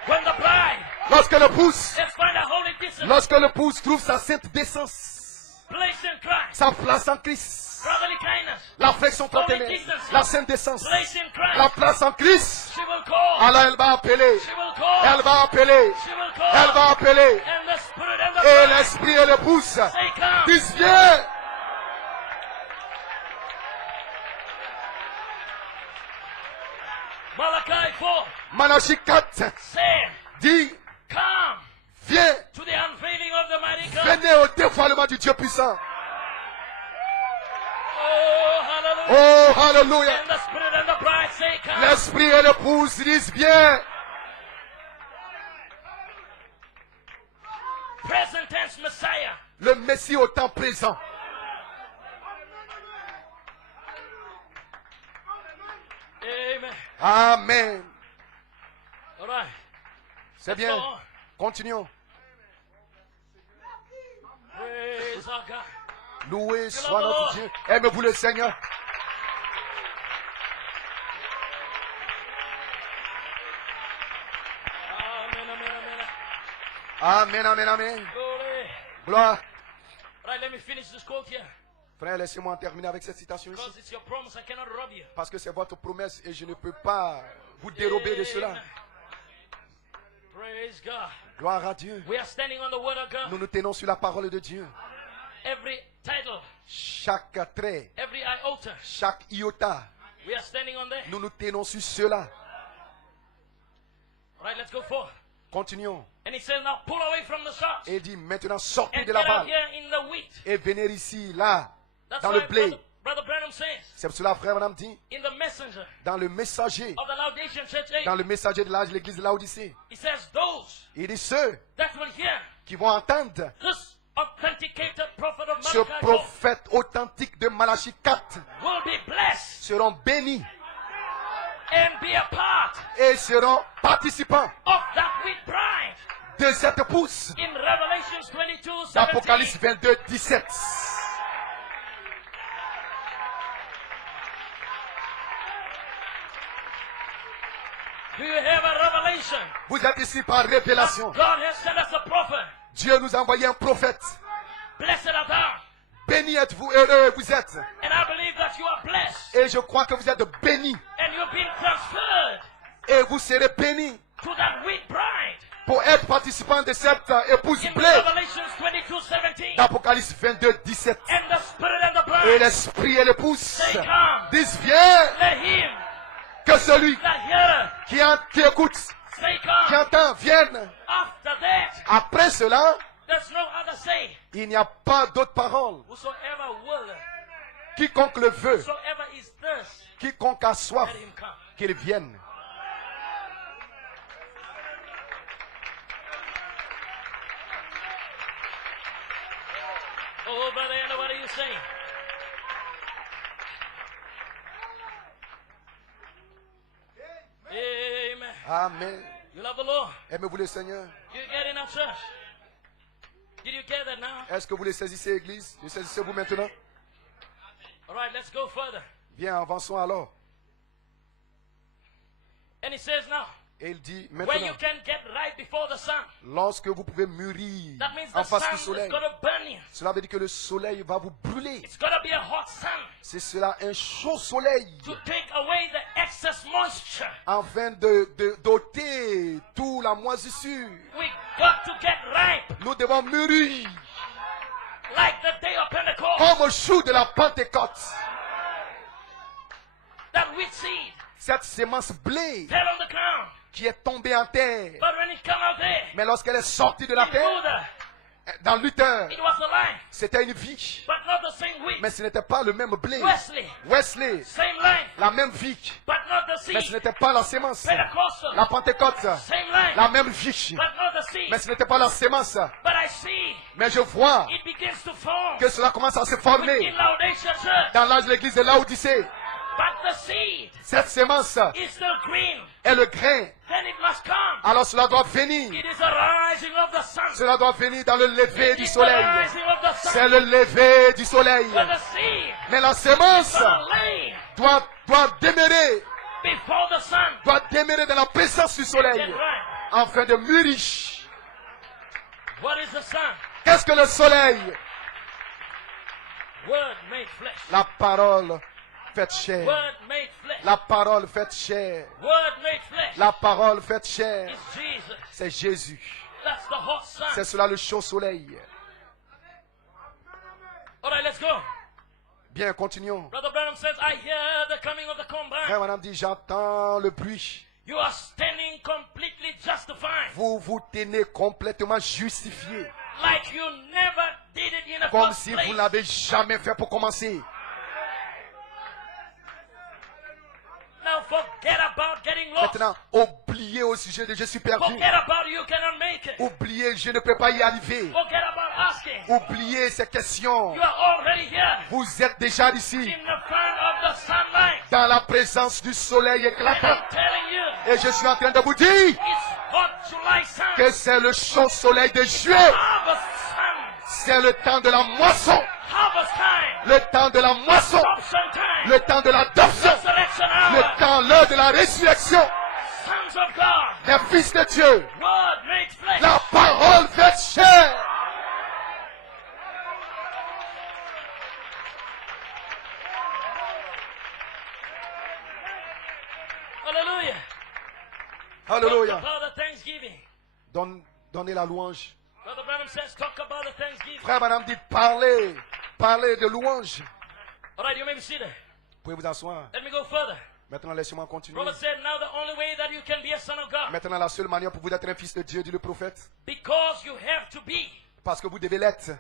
When the bride, Lorsque l'épouse, let's find a holy distance, lorsque l'épouse trouve sa sainte décence, place in Christ, sa place en Christ, brotherly kindness, l'affection fraternelle, la sainte décence, place in Christ, la place en Christ, She will call. Alors elle va appeler. She will call. Elle va appeler. She will call. Elle va appeler. And the Spirit and the Et bride l'esprit et l'épouse say, come. disent viens. Malachi 4 Malachie 4 said, dit come viens. to the unveiling of the mighty God. Venez au dévoilement du Dieu puissant. Oh, hallelujah. Oh, hallelujah. And the Spirit and the bride say, come. L'esprit et l'épouse disent viens. Present tense Messiah. Le Messie au temps présent. Amen. Amen. All right. C'est Go bien. on. Continuons. Praise our God. Loué soit notre Dieu. Aimez-vous le Seigneur. Amen, amen, amen. Amen, amen, amen. Glory. Gloire. All right, let me finish this quote here. Frère, laissez-moi en terminer avec cette citation ici. Because it's your promise, I cannot rob you. Parce que c'est votre promesse et je ne peux pas vous dérober de cela. Amen. Praise God. Gloire à Dieu. We are standing on the word of God. Nous nous tenons sur la parole de Dieu. Every title, Chaque trait, every iota, chaque iota, we are standing on there. nous nous tenons sur cela. All right, let's go forth. Continuons. And he says, now pull away from the sharks Et il dit maintenant sortez and de get la out balle here in the wheat. et venez ici, là, That's dans why le blé. Brother Branham says, C'est pour cela, frère, madame dit, in the messenger dans le messager, of the Laodicean church age, dans le messager de l'église de Laodicée, he says, those il dit ceux that will hear qui vont entendre this authenticated prophet of ce Malachi prophète authentique de Malachie 4 will be blessed seront bénis and be a part et seront participants of that wheat bride de cette épouse. in Revelations 22:17. D'Apocalypse 22, 17. Do you have a revelation? Vous êtes ici par révélation. God has sent us a prophet. Dieu nous a envoyé un prophète. Blessed art thou. Béni êtes-vous, heureux vous êtes. And I believe that you are blessed. Et je crois que vous êtes bénis. And you've been transferred Et vous serez bénis to that wheat bride pour être participants de cette épouse in blé. Revelations 22:17. D'Apocalypse 22, 17. And the Spirit and the Et bride l'esprit et l'épouse say, come. disent viens. Let him Que celui that heareth qui écoute, say, qui come. entend, vienne. After that, Après cela, there's no other say. il n'y a pas d'autre parole. Whosoever will, Quiconque le veut, whosoever is thirst, quiconque a soif, let him come. qu'il vienne. Oh, brother, Anna, what are you saying? Amen. Amen. You love the Lord. Aimez-vous le Seigneur? Do you get in our church? Did you get that now? Est-ce que vous les saisissez, Église? Les saisissez-vous maintenant? All right, let's go further. Bien, avançons alors. And he says now, Et il dit when maintenant, you can get right before the sun, lorsque vous pouvez mûrir that means en the face sun du is soleil, going to burn you. cela veut dire que le soleil va vous brûler. It's going to be a hot sun C'est cela, un chaud soleil, to take away the excess moisture. afin d'ôter toute la moisissure. We got to get ripe Nous devons mûrir like the day of Pentecost. comme au jour de la Pentecôte. That wheat seed Cette sémence blé fell on the ground. qui est tombée en terre, But when it came out there, mais lorsqu'elle est sortie de la in terre, Buddha, dans Luther, it was alive, c'était une vie. but not the same wheat. Mais ce n'était pas le même blé. Wesley, Wesley, same life, la même vie. but not the Mais ce seed. n'était pas la sémence. Pentecostal, La Pentecôte, same life, la même vie. but not the seed. Mais ce n'était pas la sémence. But I see Mais je vois it begins to form que cela commence à se in former Laodicea church. dans l'âge de l'église de Laodicée. But the seed Cette sémence is still green. est le grain. Then it must come. Alors cela doit venir. It is a rising of the sun. Cela doit venir dans le lever du It's the soleil. rising of the sun. C'est le lever du soleil. But the seed Mais la sémence gonna lay doit demeurer, before the sun. doit demeurer dans la présence du soleil Get right. afin de mûrir. What is the sun? Qu'est-ce que le soleil? Word made flesh. La parole faite chair. Word made flesh. La parole faite chair. Word made flesh. La parole faite chair. Is Jesus. C'est Jésus. That's the hot sun. C'est cela le chaud soleil. All right, let's go. Bien, continuons. Brother Branham says, I hear the coming of the combine. Frère, madame dit, j'entends le bruit. You are standing completely justified. Vous vous tenez complètement justifié. Like you never did it in the Comme first si place. vous ne l'avez jamais fait pour commencer. Now forget about getting lost. Maintenant, oubliez au sujet de je suis perdu. Forget about you cannot make it. Oubliez, je ne peux pas y arriver. Forget about asking. Oubliez ces questions. You are already here. Vous êtes déjà ici, In the front of the sunlight. dans la présence du soleil And éclatant. I'm telling you, Et je suis en train de vous dire it's hot July sun. que c'est le chaud soleil de juillet. Harvest sun. C'est le temps de la moisson. Harvest time. Le temps de la moisson. Adoption time. Le temps de l'adoption. Resurrection hour. Le temps, l'heure de la résurrection. Sons of God. Les fils de Dieu. Word made flesh. La parole faite chair. Hallelujah. Alléluia. Talk about the Thanksgiving. Donnez la louange. Brother Branham says, talk about the Thanksgiving. Frère, madame dit parlez. Parlez de louange. All right, you may be seated. Pouvez vous asseoir. Let me go further. Maintenant, laissez-moi continuer. Robert said, now the only way that you can be a son of God, Maintenant, la seule manière pour vous d'être un fils de Dieu, dit le prophète, because you have to be, parce que vous devez l'être.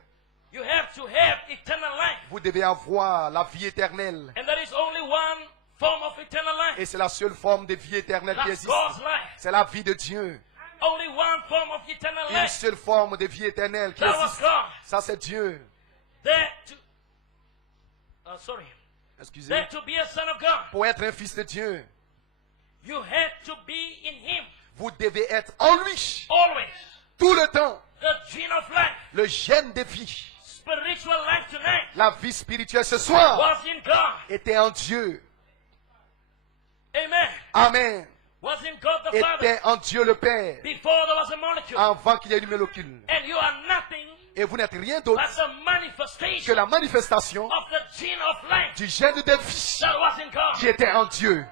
you have to have eternal life. Vous devez avoir la vie éternelle. And there is only one form of eternal life. Et c'est la seule forme de vie éternelle qui That's existe. God's life. C'est la vie de Dieu. Only one form of eternal Une life. seule forme de vie éternelle qui That was existe. God. Ça, c'est Dieu. That to, Excusez. that to be a son of God, Pour être un fils de Dieu, you had to be in Him vous devez être en lui. always. Tout le temps. The gene of life, Le gène de vie. spiritual life tonight, La vie spirituelle ce soir was in God. était en Dieu. Amen. Amen. Was in God the Father Était en Dieu le Père. before there was a molecule. Avant qu'il y ait une molécule. And you are nothing Et vous n'êtes rien d'autre but the que manifestation la manifestation of the gene of life du gène de vie that was in God. qui était en Dieu.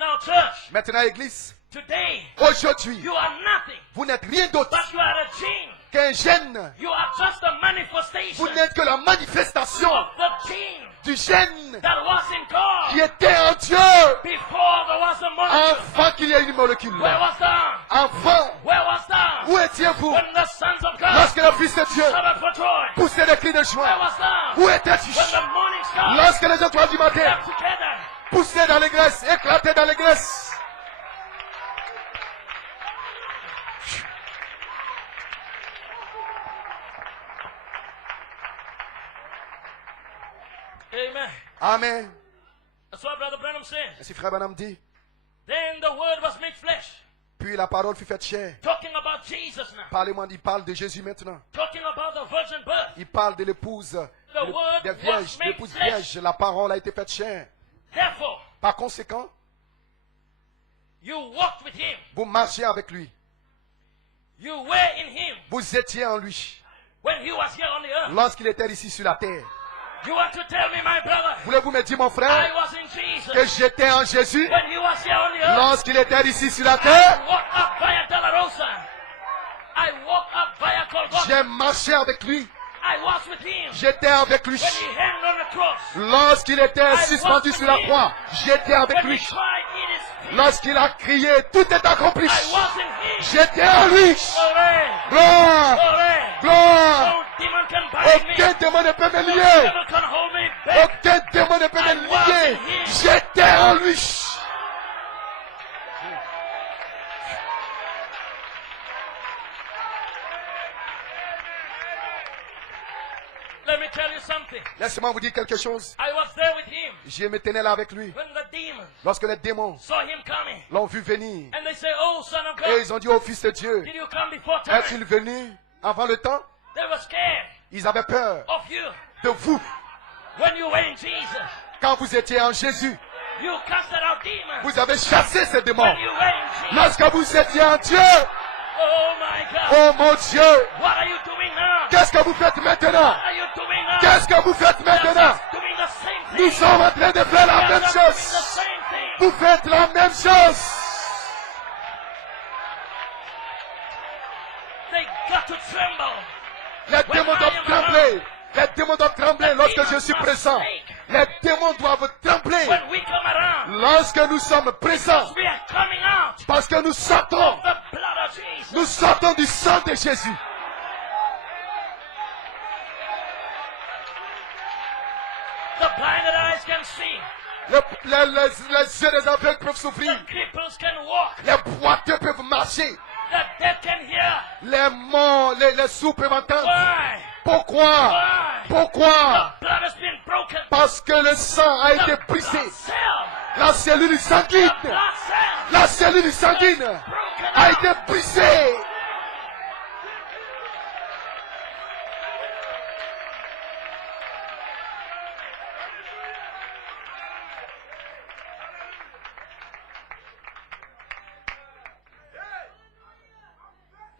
Now, church, Maintenant, Église, today aujourd'hui, you are nothing vous n'êtes rien d'autre but you are a gene. qu'un gène. You are just a manifestation Vous n'êtes que la manifestation of the gene du gène that was in qui God était en Dieu before there was a molecule. avant qu'il y ait une molécule. Where was that? Avant, Where was that? où étiez-vous When the sons of God lorsque le Fils de Dieu shouted for joy. poussait des cris de Where joie? was that? Où étais-tu When the morning star lorsque les étoiles du matin came together. poussaient dans l'église, éclataient dans l'église? Amen. Amen. That's what Brother Branham said. Ainsi, frère Branham dit, Then the word was made flesh. puis la parole fut faite chair. Talking about Jesus now. Parlez-moi, il parle de Jésus maintenant. Talking about the virgin birth. Il parle de l'épouse, des vierges, l'épouse vierge. La parole a été faite chair. Therefore, Par conséquent, you walked with him. vous marchez avec lui. You were in him Vous étiez en lui when he was here on the earth. lorsqu'il était ici sur la terre. You want to tell me, my brother, Voulez-vous me dire, mon I frère, was in Jesus que j'étais en Jésus when he was here on the earth? lorsqu'il était ici sur la I terre? walked up via Dolorosa. I walked up via Golgotha. J'ai marché avec lui. I was with him J'étais avec lui. when he hung on the cross. Lorsqu'il était suspendu sur la croix, j'étais avec When he lui. cried, it is finished. Lorsqu'il a crié, tout est accompli. I was in him. J'étais en lui. Glory, Gloire, glory. gloire. No demon can bind me. Aucun démon ne peut me No lier. devil can hold me back. Aucun démon ne peut me lier. J'étais en lui. Let me tell you something. Laissez-moi vous dire quelque chose. I was there with him Je me tenais là avec lui. when the demons Lorsque les démons saw him coming. l'ont vu venir. And they say, oh, son of Et God, ils ont dit au Fils de Dieu, did you come before time? est-il venu avant le temps? They were scared Ils avaient peur of you de vous. when you were in Jesus. Quand vous étiez en Jésus, You casted out demons vous avez chassé ces démons. when you were in Jesus. Lorsque vous étiez en Dieu, Oh my God. oh mon Dieu, What are you doing now? qu'est-ce que vous faites maintenant? What are you doing now? Qu'est-ce que vous faites You're maintenant? just doing the same Nous sommes en train de faire la We même are doing the chose. same thing. Vous faites la même chose. They got to tremble. Les démons doivent trembler. Les démons doivent trembler lorsque je suis présent. Les démons doivent trembler When we come around, lorsque nous sommes présents. we are coming out Parce que nous sortons. of the blood of Jesus. Nous sortons du sang de Jésus. The blinded eyes can see. Les yeux des aveugles peuvent s'ouvrir. The cripples can walk. Les boiteux peuvent marcher. The dead can hear. Les morts, les sourds peuvent entendre. Why? Pourquoi? Why? Pourquoi? The blood has been broken. Parce que le sang a été The brisé. blood cell. La cellule sanguine. The blood cell. La cellule sanguine Broken a out. été brisée.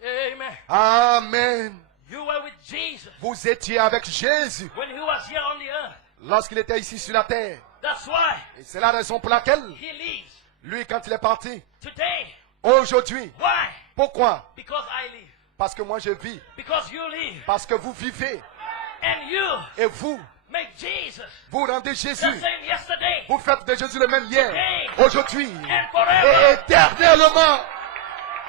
Amen. Amen. You were with Jesus Vous étiez avec Jésus when he was here on the earth. lorsqu'il était ici sur la terre. That's why Et c'est la raison pour laquelle, he leaves lui, quand il est parti, today. aujourd'hui, Why? pourquoi? Because I live. Parce que moi je vis. Because you live. Parce que vous vivez. And you Et vous, make Jesus vous rendez the Jésus. same yesterday Vous faites de Jésus le même hier, aujourd'hui and et forever. éternellement.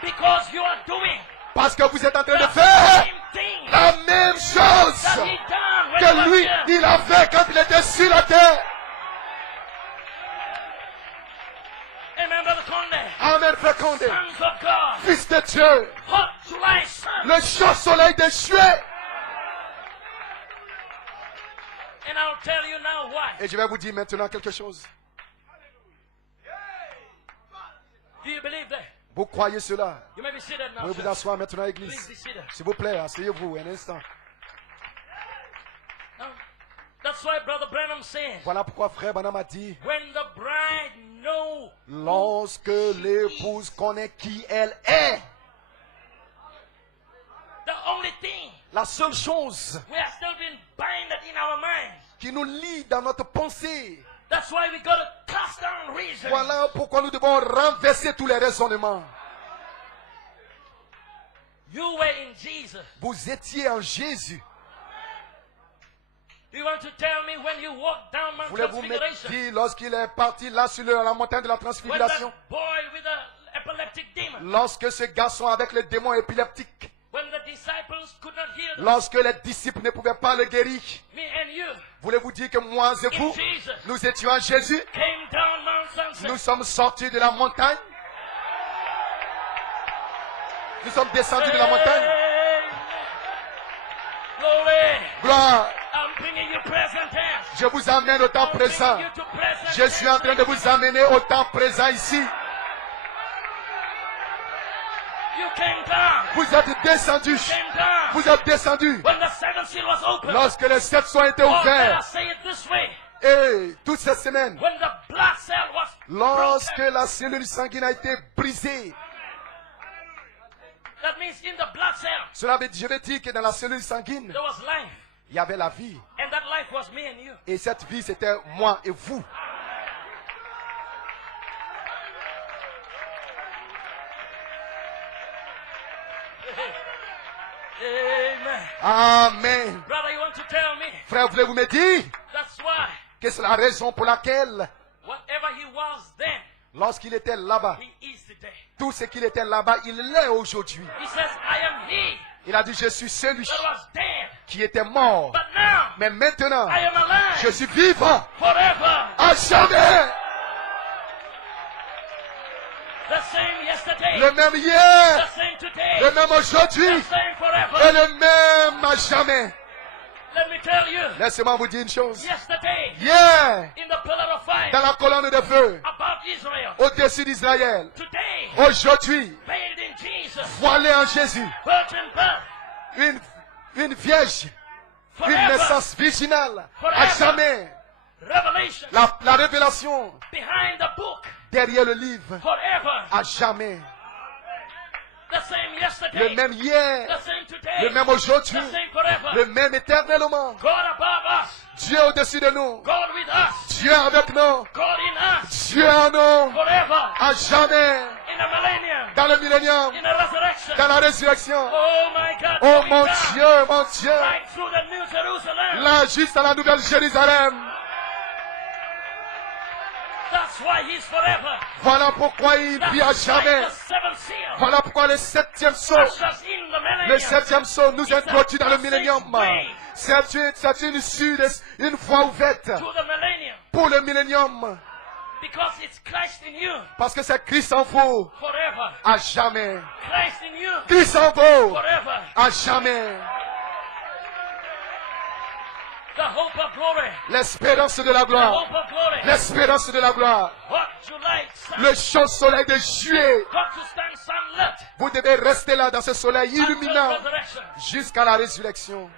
Because you are doing Parce que vous êtes en train de the faire same thing la même chose that he done when he que was lui, here. il a fait quand il était sur la terre. Amen, Brother Conde. Amen, Frère Condé. Sons of God. Fils de Dieu, Hot July sun. le chaud soleil de juillet. And I'll tell you now why. Et je vais vous dire maintenant quelque chose. Do you believe that? Vous croyez cela? You may be seated now. Vous pouvez vous sir. asseoir maintenant à Please l'église. be seated. S'il vous plaît, asseyez-vous un instant. Now, that's why Brother Branham says, Voilà pourquoi Frère Branham a dit, when the bride knows lorsque l'épouse connaît qui elle est, the only thing la seule chose we are still being binded in our minds. qui nous lie dans notre pensée, That's why we got to cast down reason. voilà pourquoi nous devons renverser tous les raisonnements. You were in Jesus. Vous étiez en Jésus. Do you want to tell me when you walked down Mount Voulez-vous me Transfiguration? dire lorsqu'il est parti là sur la montagne de la When transfiguration, that boy with the epileptic demon, lorsque ce garçon avec le démon épileptique, when the disciples could not heal them, lorsque les disciples ne pouvaient pas le guérir, me and you, voulez-vous dire que moi et in vous, Jesus, nous étions en Jésus, came down Mount Sunset. nous sommes sortis de la montagne, nous sommes descendus de la montagne. Amen. Glory. Gloire, I'm bringing you present tense. je vous amène au temps I'm présent. bringing you to present Je suis en train de vous amener au temps présent ici. You came down. Vous êtes descendus. Came down. Vous êtes descendus. When the seventh seal was opened. Lorsque les sept sont été Or better ouverts. say it this way. Et toute cette semaine, When the blood cell was lorsque broken. la cellule sanguine a été brisée, That means in the blood cell cela veut dire, je veux dire que dans la cellule sanguine, there was life. il y avait la vie. And that life was me and you. Et cette vie, c'était moi et vous. Amen. Amen. Brother, you want to tell me? Frère, voulez-vous me dire That's why que c'est la raison pour laquelle, whatever he was then, lorsqu'il était là-bas, he is today. tout ce qu'il était là-bas, il l'est aujourd'hui. He says, I am he Il a dit, je suis celui that was dead. qui était mort. But now Mais maintenant, I am alive je suis vivant forever. à jamais. The same yesterday. Le même hier, The same today. le même aujourd'hui The same et forever. le même à jamais. Let me tell you. Laissez-moi vous dire une chose. Yesterday, Hier, in the pillar of fire, dans la colonne de feu, about Israel. au-dessus d'Israël, Today, aujourd'hui, bathed in Jesus. voilé en Jésus, Virgin birth. une vierge, une Forever. naissance virginale, à jamais. Revelation. La révélation Behind the book. derrière le livre, Forever. à jamais. The same le même hier, the same today, le même aujourd'hui, the same forever. le même éternellement. God above us, Dieu au-dessus de nous, God with us, Dieu avec nous, God in us, Dieu en nous, forever, à jamais, in the millennium, dans le millénium, in the resurrection. dans la résurrection. Oh my God, Oh going mon down Dieu, mon Dieu, right through the New Jerusalem. là juste à la nouvelle Jérusalem. That's why he's forever. Voilà pourquoi il vit à That's why jamais. the seventh seal Voilà pourquoi le septième saut, ushers in the millennium. le septième saut nous introduit dans le millénium. C'est une issue, une voie ouverte To the millennium. pour le millénium. Because it's Christ in you Parce que c'est Christ en vous forever. à jamais. Christ in you Christ en vous forever. à jamais. The hope of glory. L'espérance de la The gloire. hope of glory. L'espérance de la gloire. What July sun Le chaud soleil de juillet. got to stand sunlit Vous devez rester là dans ce soleil until illuminant resurrection. jusqu'à la résurrection.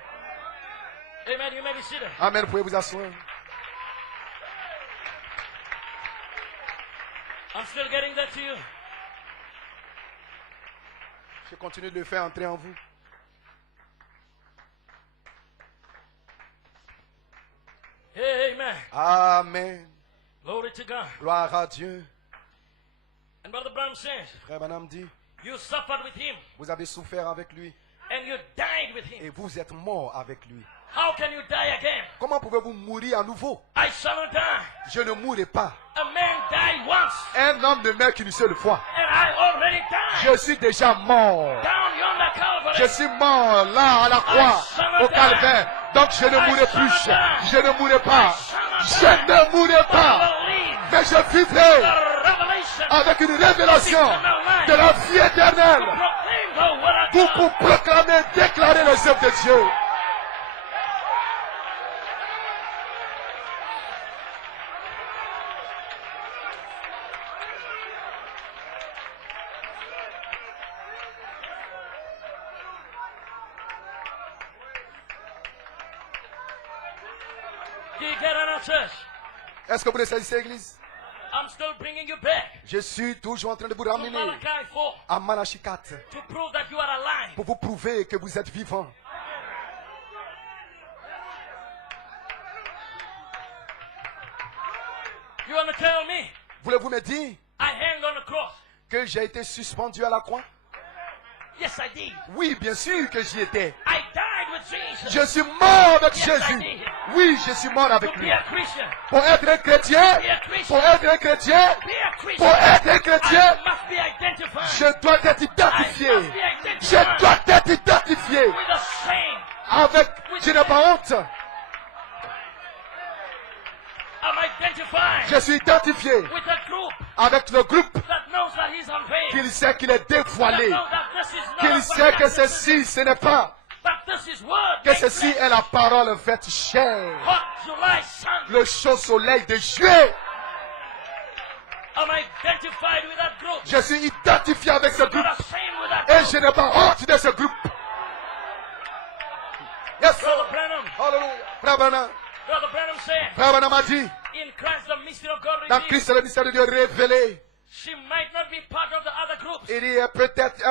Amen. You may be seated. Amen. Vous pouvez vous asseoir. I'm still getting that to you. Je continue de le faire entrer en vous. Amen. Amen. Glory to God. Gloire à Dieu. And Brother Branham says, Frère Branham dit, you suffered with him vous avez souffert avec lui and you died with him. et vous êtes mort avec lui. How can you die again? Comment pouvez-vous mourir à nouveau? I shall not die. Je ne mourrai pas. A man died once Un homme ne meurt qu'une seule fois. and I already died. Je suis déjà mort. Down yonder Calvary. Je suis mort là à la croix, au calvaire. Donc je ne mourrai plus. Je ne mourrai pas. Je ne mourrai pas. Believe Mais je vivrai the revelation avec une révélation de la vie éternelle. proclaim the word of Pour God. proclamer, déclarer les œuvres de Dieu. Do you get it, our church? Est-ce que vous le saisissez, Église? I'm still bringing you back Je suis toujours en train de vous to ramener Malachi 4 à Malachie 4 to prove that you are alive. pour vous prouver que vous êtes vivant. You want to tell me Voulez-vous me dire I hang on the cross? que j'ai été suspendu à la croix? Yes, I did. Oui, bien sûr que j'y étais. I died with Jesus. Je suis mort avec Yes, I Jésus. did. Oui, je suis mort avec To lui. be a Christian. Pour être un chrétien, Be a Christian. pour être un chrétien, Be a pour Christian. être un chrétien, I must be identified je dois être identifié. I must be identified Je dois être identifié with the same. avec, je n'ai pas honte, I'm identified je suis identifié with a group avec le groupe that knows that he's unveiled. qu'il sait qu'il est That dévoilé, knows that this is not qu'il a sait que fantasy, ceci, ce n'est pas, but this is word que made ceci flesh. est la parole faite chair, Hot July sun. le chaud soleil de juillet. I'm identified with that group. Je suis identifié avec ce groupe Not ashamed with that et group. je n'ai pas honte de ce groupe. Yes. Brother Branham, Hallelujah. Frère Branham, Brother Branham said, Frère Branham a dit, in Christ the mystery of God dans revealed, Christ le mystère de Dieu révélé, she might not be part of the other groups. il dit, elle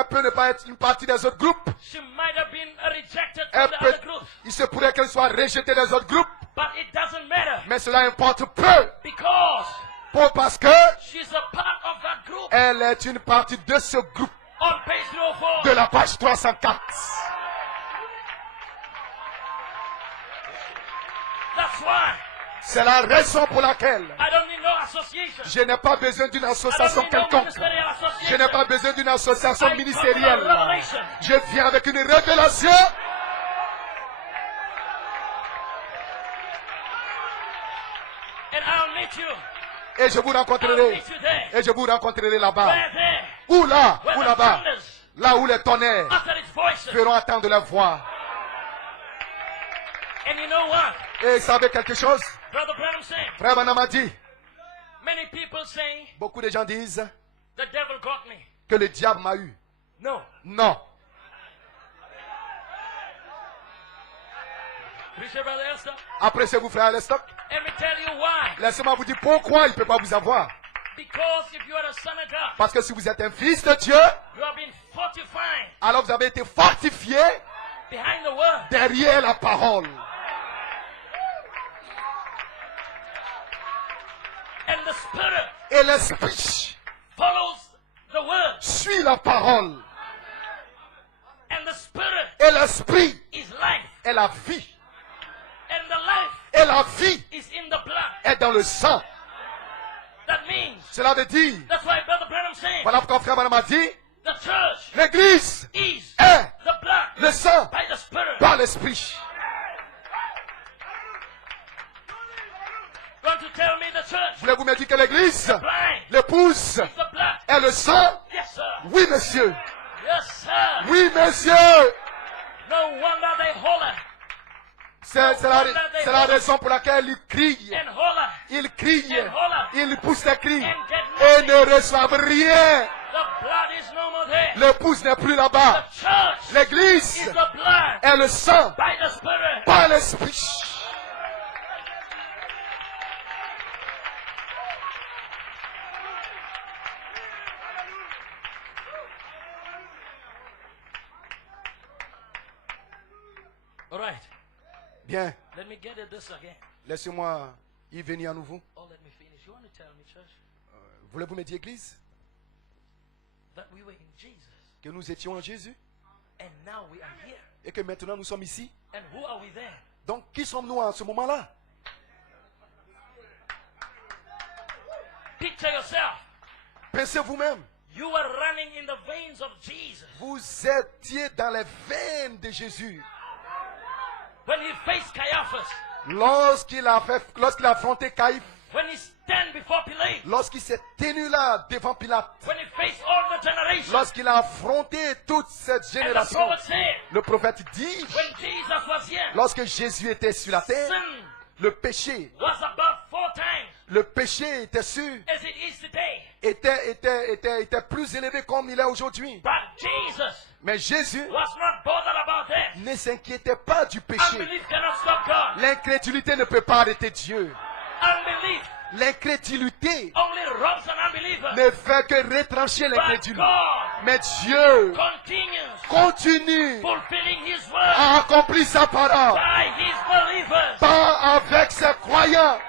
peut ne pas être une partie des autres groupes. She might have been rejected Elle from the peut- other groups. il se pourrait qu'elle soit rejetée des autres groupes, But it doesn't matter mais cela importe peu, because parce que she's a part of that group. elle est une partie de ce groupe On page 304, de la page 304. that's why C'est la raison pour laquelle I don't need no association. je n'ai pas besoin d'une I don't association need no quelconque. ministerial Je association. n'ai pas besoin d'une association I come ministérielle. with a revelation. Je viens avec une révélation. And I'll meet you. Et je vous I'll rencontrerai. meet you there. Et je vous rencontrerai là-bas. Where there? Ou là, Where ou the là-bas. thunders Là où les tonnerres utter its voices. feront attendre leur voix. And you know what? Et vous savez quelque chose? Brother Branham said, Frère Branham a dit, many people say beaucoup de gens disent the devil got me. que le diable m'a eu. No. Non. Preacher Brother Elster, Appréciez-vous, frère Lestock? let me tell you why. Laissez-moi vous dire pourquoi il ne peut pas vous avoir. Because if you are a son of God, Parce que si vous êtes un fils de Dieu, you have been fought fortified Alors vous avez été fortifiés behind the word. derrière la parole. And the Spirit Et l'esprit follows the word. suit la parole. And the Spirit Et l'esprit is life. est la vie. And the life Et la vie is in the blood. est dans le sang. That means, Cela veut dire, that's why Brother Branham said, voilà pourquoi frère Branham a dit, the church l'église is est the blood le sang by the Spirit. par l'esprit. Want to tell me the church Voulez-vous me dire que l'église, blind l'épouse, is the blood? est le sang? Yes, sir. Oui, monsieur. Yes, sir. Oui, monsieur. No wonder they holler C'est la raison pour laquelle ils crient. and holler Ils crient. and holler. Ils poussent des cris. And get Et nothing. ne reçoivent rien. The blood is no more there. L'épouse n'est plus The là-bas. church L'église is the blood est le sang by the Spirit. par l'esprit. All right. Bien. Let me get at this again. Laissez-moi y venir à nouveau. Oh, let me finish. You want to tell me, church, Voulez-vous me dire, église, that we were in Jesus que nous étions en Jésus and now we are here? et que maintenant nous sommes ici? And who are we there? Donc, qui sommes-nous à ce moment-là? Picture yourself. Pensez vous-même. You were running in the veins of Jesus Vous étiez dans les veines de Jésus. when he faced Caiaphas, Lorsqu'il a affronté Caïphe, when he stand before Pilate, lorsqu'il s'est tenu là devant Pilate, when he faced all the generations. lorsqu'il a affronté toute cette And the génération, prophet said, le prophète dit, when Jesus was here, lorsque Jésus était sur la terre, sin le péché, was about 4 times le péché était sûr, as it is today. était plus élevé comme il est aujourd'hui. But Jesus Mais Jésus was not bothered about that. ne s'inquiétait pas du péché. Unbelief cannot stop God. L'incrédulité ne peut pas arrêter Dieu. Unbelief L'incrédulité only robs an unbeliever. ne fait que retrancher But l'incrédulité. God Mais Dieu continues continue fulfilling His word à accomplir sa parole. by His believers. Pas avec ses croyants.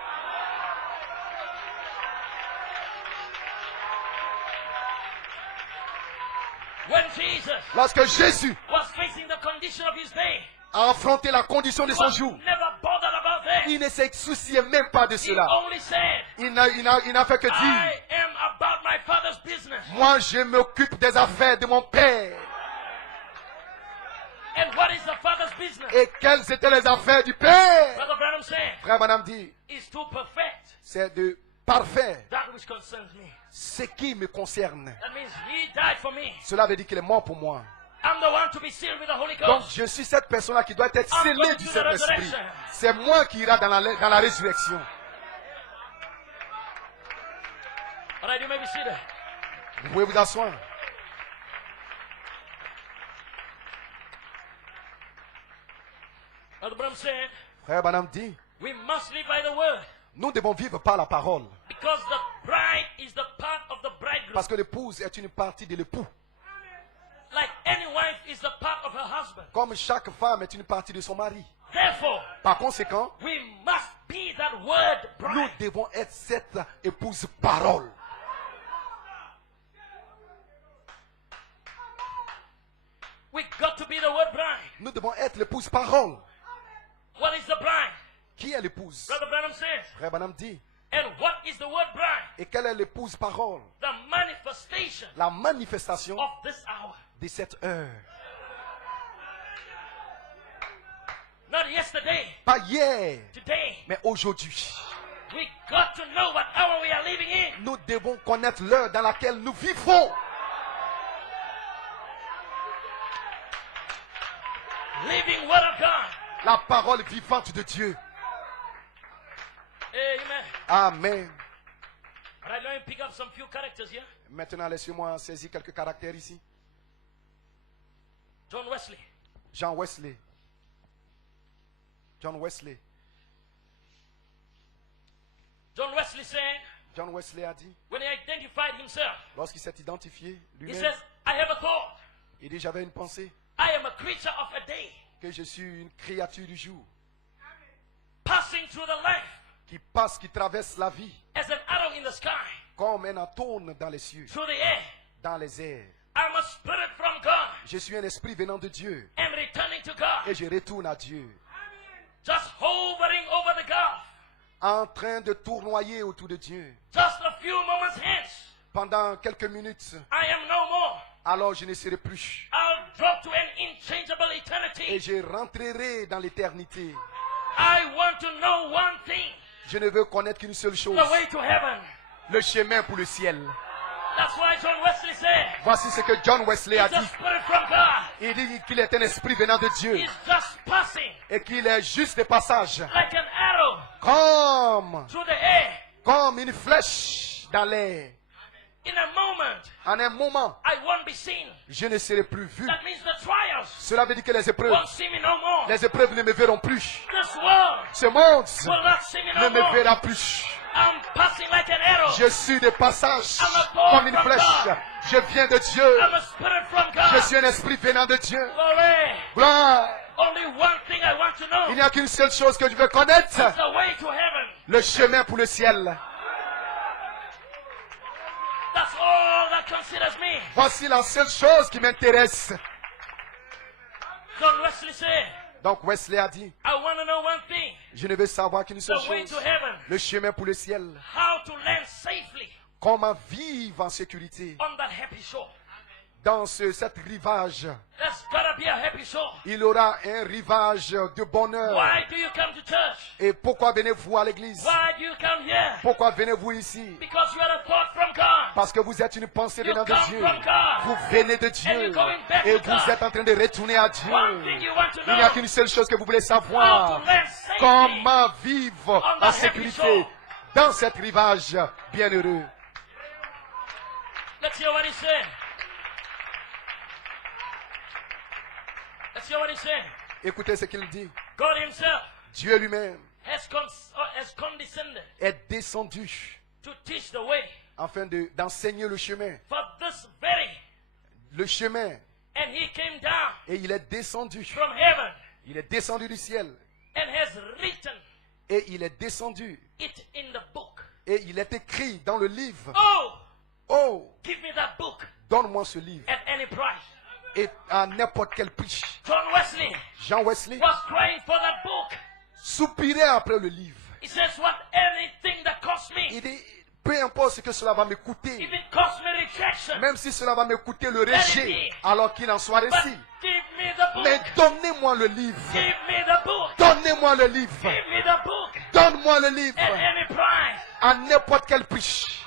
When Jesus Lorsque Jésus was facing the condition of His day, a affronté la condition de He son was jour, never bothered about that. il ne se souciait même pas de He cela. only said, Il n'a fait que I dire, am about my Father's business. moi je m'occupe des affaires de mon Père. And what is the Father's business? Et quelles étaient les affaires du Père? Brother Branham said, Frère Madame dit, is to perfect c'est de parfaire that which concerns me. ce qui me concerne. That means He died for me. Cela veut dire qu'il est mort pour moi. I'm the one to be sealed with the Holy Donc Ghost. je suis cette personne-là qui doit être I'm scellée going du to the Saint-Esprit. resurrection. C'est moi qui ira dans la résurrection. All right, you may be seated. Vous pouvez vous asseoir. Brother Branham said, Frère Branham dit, we must live by the word nous devons vivre par la parole. because the bride is the part of the bridegroom. Parce que l'épouse est une partie de l'époux. Like any wife is the part of her husband. Comme chaque femme est une partie de son mari. Therefore, Par conséquent, we must be that word nous bride. devons être cette épouse parole. We got to be the word bride. Nous devons être l'épouse parole. What is the bride? Qui est l'épouse? Brother Branham says. Frère Branham dit. And what is the word bride? Et quelle est l'épouse parole? The manifestation La manifestation of this hour. de cette heure. Not yesterday, Pas hier, today. mais aujourd'hui. We got to know what hour we are living in. Nous devons connaître l'heure dans laquelle nous vivons. Living word of God. La parole vivante de Dieu. Amen. Amen. All right, let me pick up some few characters here. Maintenant, laissez-moi saisir quelques caractères ici. John Wesley. Jean Wesley. John Wesley. John Wesley said, John Wesley a dit, when he identified himself, lorsqu'il s'est identifié he lui-même, says, I have a thought. Il dit, j'avais une pensée I am a creature of a day, que je suis une créature du jour passing through the life qui passe, qui traverse la vie as an arrow in the sky, comme un atome dans les cieux, through the air. dans les airs. I'm a spirit from God Je suis un esprit venant de Dieu and returning to God, et je retourne à Dieu, just hovering over the Gulf, en train de tournoyer autour de Dieu. just a few moments hence. Pendant quelques minutes, I am no more. alors je ne serai plus I'll drop to an inchangeable et eternity. je rentrerai dans l'éternité. I want to know one thing, Je ne veux connaître qu'une seule chose, the way to heaven. le chemin pour le ciel. That's why John Wesley said, Voici ce que John Wesley a he's a dit. spirit from God. Il dit qu'il est un esprit venant de Dieu He's just passing et qu'il est juste de passage, like an arrow comme, through the air. comme une flèche dans l'air. In a moment, En un moment, I won't be seen. je ne serai plus vu. That means the trials Cela veut dire que les épreuves, won't see me no more. les épreuves ne me verront plus. This world Ce monde will not see me ne no me more. verra plus. I'm passing like an arrow. Je suis de passage comme une flèche. Je viens de Dieu. I'm a spirit from Je God. suis un esprit venant de Dieu. Glory. Gloire. Only one thing I want to Il know. n'y a qu'une seule chose que je veux connaître. The way to heaven. Le chemin pour le ciel. That's all that considers me. Voici la seule chose qui m'intéresse. John Wesley said, Donc Wesley a dit, I want to know one thing. je ne veux savoir qu'une seule The way chose. to heaven. Le chemin pour le ciel. How to land safely Comment vivre en sécurité on that happy shore. dans cette rivage. There's gotta be a happy shore. Il aura un rivage de bonheur. Why do you come to church? Et pourquoi venez-vous à l'église? Why do you come here? Pourquoi venez-vous ici? Because you are a thought from God. Parce que vous êtes une pensée You venant de come Dieu. from God. Vous venez de And Dieu. you're going back Et to vous God. êtes en train de retourner à Dieu. One thing you want to Il n'y a know. qu'une seule chose que vous voulez How savoir. to land safely. Comment vivre On en that happy sécurité shore. dans cette rivage bienheureux. Let's hear what he said. Let's hear what he said. Écoutez ce qu'il dit. God himself Dieu lui-même has condescended est descendu to teach the way afin d'enseigner le chemin. for this very. Le chemin. And he came down Et il est descendu. from heaven Il est descendu du ciel. and has written Et il est descendu. it in the book. Et il est écrit dans le livre. Oh, Oh, give me that book donne-moi ce livre. at any price. Et à n'importe quel prix. John Wesley Jean Wesley was crying for that book. soupirait après le livre. He says, what anything that costs me, Il dit, peu importe ce que cela va me coûter, if it costs me rejection, même si cela va me coûter le rejet, alors qu'il en soit but ainsi. give me the book. Mais donnez-moi le livre. Give me the book. Donnez-moi le livre. Give me the book Donne-moi le livre. at any price. À n'importe quel prix.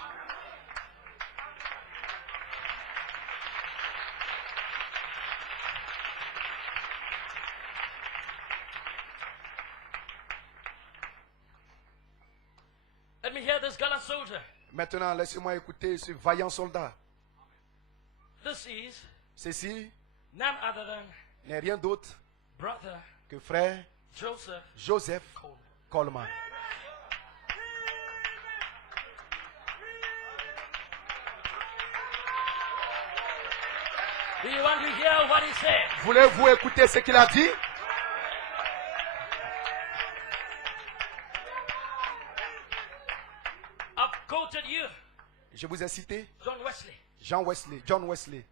Let me hear this gallant soldier. Maintenant, laissez-moi écouter ce vaillant soldat. This is Ceci none other than n'est rien d'autre brother que frère Joseph. Joseph Coleman. Do you want to hear what he said? Voulez-vous écouter ce qu'il a dit? I've quoted you, Je vous ai cité John Wesley. John Wesley.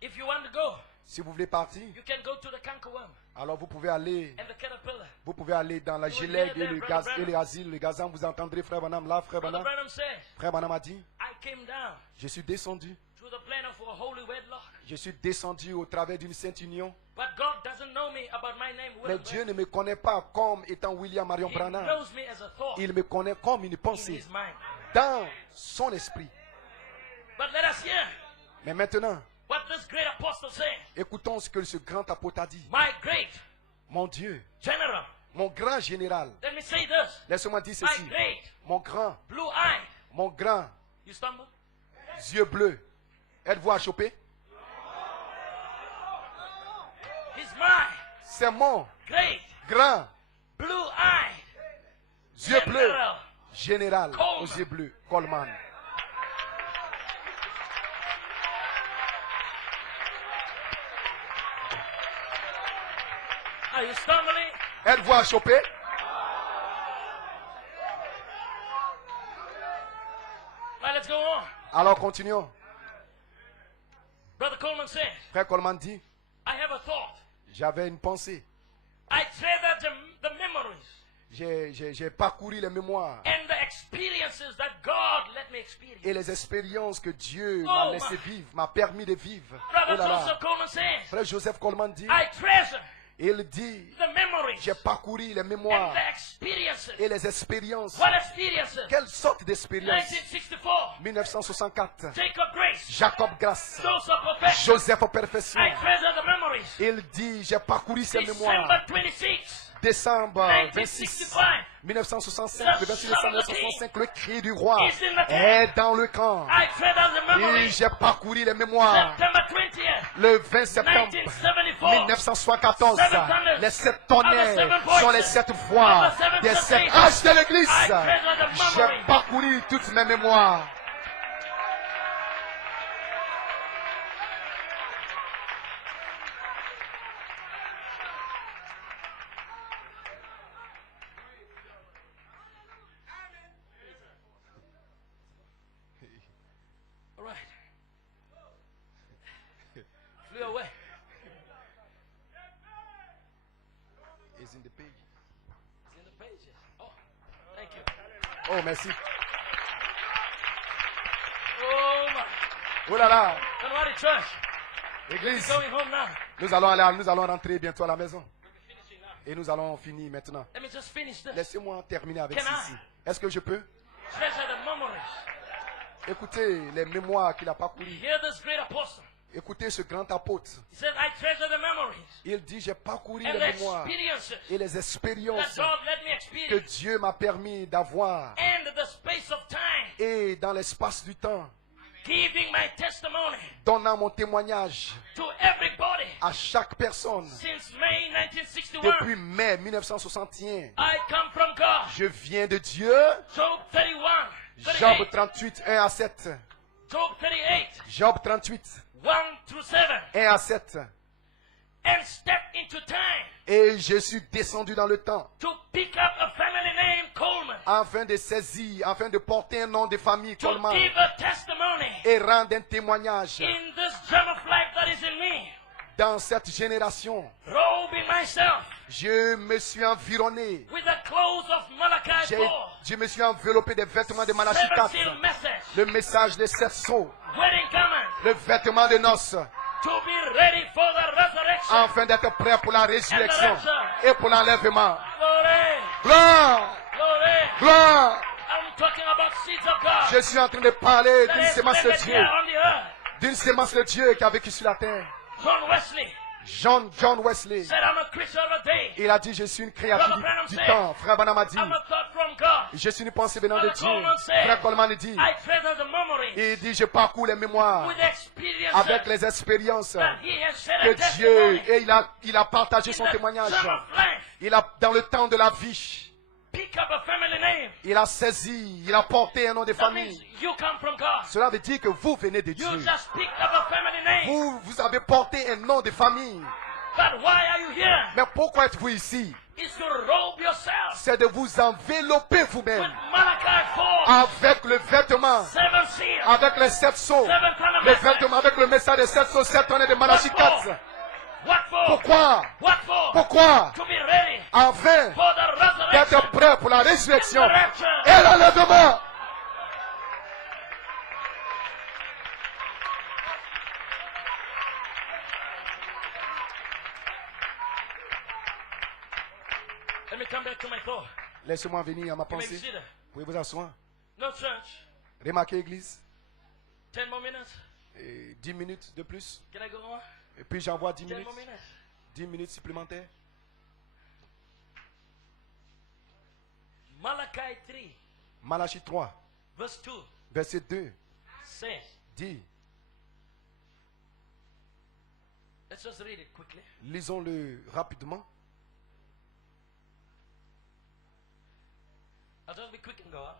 If you want to go, Si vous voulez partir, you can go to the cankerworm alors vous pouvez aller and the caterpillar. dans la gelée et le gaz et les asiles, le gazan. Vous entendrez frère Branham là, frère Brother Branham. Branham said, Frère Branham a dit, I came down je suis descendu. through the plan of a holy wedlock. Je suis descendu au travers d'une sainte union. But God doesn't know me about my name, Mais William Dieu Branham. ne me connaît pas comme étant William Marion He Branham. knows me as a thought Il me connaît comme une in pensée his mind. dans son esprit. But let us hear Mais maintenant, what this great apostle said. écoutons ce que ce grand apôtre a dit. My great Mon Dieu, general. mon grand général, Let me say this. laisse-moi dire My ceci. great Mon grand, blue-eyed. mon grand, You stumble? yeux bleus. Êtes-vous à choper? He's my C'est mon great grand, blue-eyed yeux bleus, general. général Coleman. aux yeux bleus, Coleman. Are you stumbling? Êtes-vous achoppé? Right, let's go on. Alors continuons. Brother Coleman says, Frère Coleman dit, I have a thought. j'avais une pensée. I treasure the memories J'ai parcouru les mémoires and the experiences that God let me experience. et les expériences que Dieu Oh, m'a laissé vivre, m'a permis de vivre. Oh Brother là là. Joseph Coleman says, Frère Joseph Coleman dit, I treasure il dit, the memories j'ai parcouru les and mémoires the experiences. et les expériences. What experiences? Quelle sorte d'expérience? 1964, 1964, Jacob Grace, Jacob Grace, Joseph Perfection. Joseph Perfection. I treasure the memories. Il dit, j'ai parcouru ces mémoires. December 26, Décembre 26, 1965, le 26 décembre 1965, le cri du roi est dans le camp. I treasure the Et memories. j'ai parcouru les mémoires. September 20th, Le 20 septembre 1974, 1974, les 7 tonnerres sont les 7 voix des 7 âges de l'église. J'ai parcouru toutes mes mémoires. all right. Flew away. It's in the page. It's in the pages. Oh, thank you. Oh, merci. Oh my. Oh là là, Somebody church. église, Going home now. nous allons rentrer bientôt à la maison. We're finishing now. Et nous allons finir maintenant. Let me just finish this. Laissez-moi terminer avec Can I? ceci. Est-ce que je peux? Treasure the memories. Écoutez les mémoires qu'il a parcourues. Hear this great apostle. Écoutez ce grand apôtre. He said, I treasure the memories Il dit, j'ai parcouru and les the mémoires experiences et les that expériences God let me que experience. Dieu m'a permis d'avoir. And the space of time, Et dans l'espace du temps, giving my testimony donnant mon témoignage to everybody à chaque personne. since May 1961. Depuis mai 1961, I come from God. je viens de Dieu. Job 31, Job 38, 38, 1 à 7. Job 38, Job 38, 1 through 7. 1 à 7. And step into time Et je suis descendu dans le temps to pick up a family name, Coleman, afin de saisir, afin de porter un nom de famille to Coleman give a testimony et rendre un témoignage in this gem of life that is in me. dans cette génération. Robing myself Je me suis environné. with the clothes of Malachi 4. Je me suis enveloppé des vêtements de Malachie Seven 4. seal message. Le message des 7 sceaux. Wedding garment. Le vêtement de noces. To be ready for the resurrection. Afin d'être prêt pour la résurrection et pour l'enlèvement. Glory. Gloire! Glory. Gloire! I'm talking about seeds of God. Je suis en train de parler That d'une is sémence de planted Dieu. here on the earth. D'une sémence de Dieu qui a vécu sur la terre. John Wesley John Wesley. said, I'm a creature of a day. Il a dit, je suis une créature du temps. Frère Branham a dit, I'm a thought from God. je suis une pensée venant de Brother Dieu. Coleman said, Frère Coleman dit, I treasure the memories il dit, je parcours les mémoires with experiences avec les expériences that he has shared que a Dieu, testimony et il a partagé in son the témoignage. time of life. Il a, dans le temps de la vie, Pick up a family name. il a saisi, il a porté un nom de That means famille. you come from God. Cela veut dire que vous venez de You Dieu. just picked up a family name. Vous avez porté un nom de famille. But why are you here? Mais pourquoi êtes-vous ici? It's to robe yourself C'est de vous envelopper with vous-même Malachi 4. avec le vêtement, Seven seals. avec les 7 sceaux, Seven ton of le message. vêtement avec le message des 7 sceaux, 7 tonnes de Malachie 4. What for? Pourquoi? What for? Pourquoi? To be ready Afin for the resurrection. d'être prêt pour la résurrection And the rapture. et l'enlèvement. Let me come back to my thought. Laissez-moi venir à ma You may be pensée. seated. Pouvez vous asseoir. No church. Remarquez, Église, 10 more minutes. 10 minutes de plus. Can I go on? Et puis j'envoie 10 10 minutes. more minutes. 10 minutes supplémentaires. Malachi 3, Malachie 3, verse 2 verset 2, says, dit, let's just read it quickly. lisons-le rapidement. I'll just be quick and go on.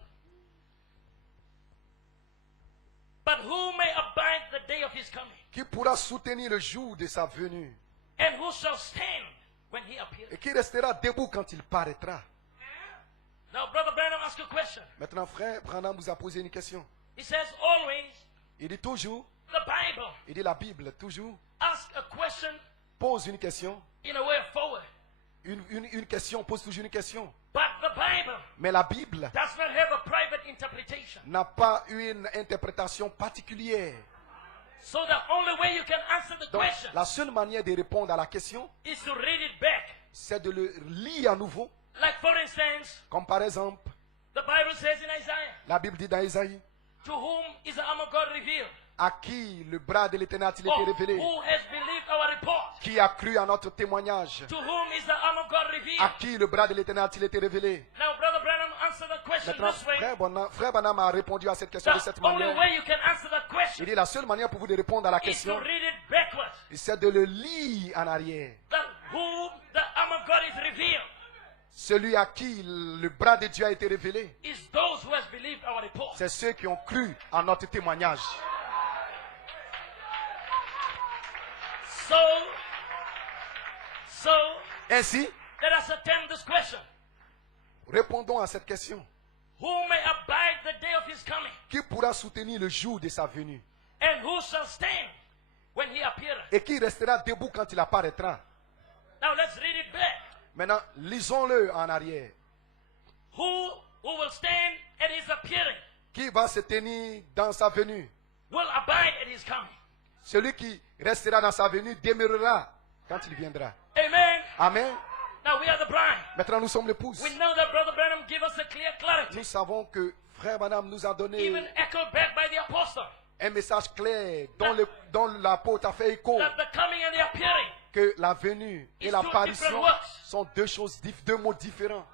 But who may abide the day of his coming? Qui pourra soutenir le jour de sa venue? And who shall stand when he appears. et qui restera debout quand il paraîtra. Now, Brother Branham asked a question. Maintenant, frère Branham vous a posé une question. He says, always, Il dit toujours, the Bible il dit la Bible, toujours, ask a question pose une question. in a way forward. Une question pose toujours une question. But the Bible Mais la Bible does not have a private interpretation. n'a pas une interprétation particulière. So the only way you can answer the Donc, question la seule manière de répondre à la question, is to read it back. c'est de le lire à nouveau. Like for instance, Comme par exemple, the Bible says in Isaiah, la Bible dit dans Isaïe, to whom is the arm of God revealed? à qui le bras de l'Éternel a-t-il Or été révélé? who has believed our report? Qui a cru à notre témoignage? To whom is the arm of God revealed? À qui le bras de l'Éternel a-t-il été révélé? Now, Brother Branham answered the question Maintenant, this way. frère Branham a répondu à cette question de The cette only manière. way you can answer that Il question dit la seule manière pour vous de répondre à la is to question, read it backwards. c'est de le lire en arrière. That whom the arm of God is revealed Celui à qui le bras de Dieu a été révélé, is those who has believed our report. c'est ceux qui ont cru à notre témoignage. So Ainsi, let us attend this question. répondons à cette question. Who may abide the day of his coming? Qui pourra soutenir le jour de sa venue? And who shall stand when he appeareth? Et qui restera debout quand il apparaîtra? Now let's read it back. Maintenant, lisons-le en arrière. Who will stand at his appearing Qui va se tenir dans sa venue? will abide at his coming. Celui qui restera dans sa venue demeurera quand il viendra. Amen. Amen. Now we are the bride. Maintenant, nous sommes l'épouse. We know that Brother Branham gave us a clear clarity, Nous savons que frère Branham nous a donné even echoed back by the apostle, un message clair dont l'apôtre a fait écho, that the coming and the appearing que la venue et It's l'apparition two different works. sont deux mots différents.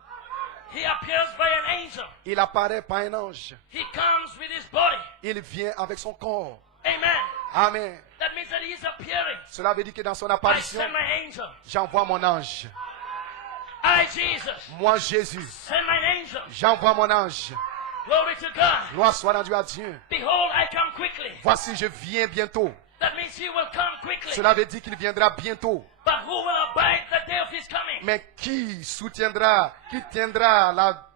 he appears by an angel. Il apparaît par un ange. He comes with his body. Il vient avec son corps. Amen. Amen. That means that he is appearing. Cela veut dire que dans son I apparition, send my angel. j'envoie mon ange. I, Jesus, Moi, Jésus, send my angel. j'envoie mon ange. Glory to God. Gloire soit rendue à Dieu. Behold, I come quickly. Voici, je viens bientôt. That means he will come quickly. Cela veut dire qu'il viendra bientôt. But who will abide the day of his coming? Mais qui soutiendra,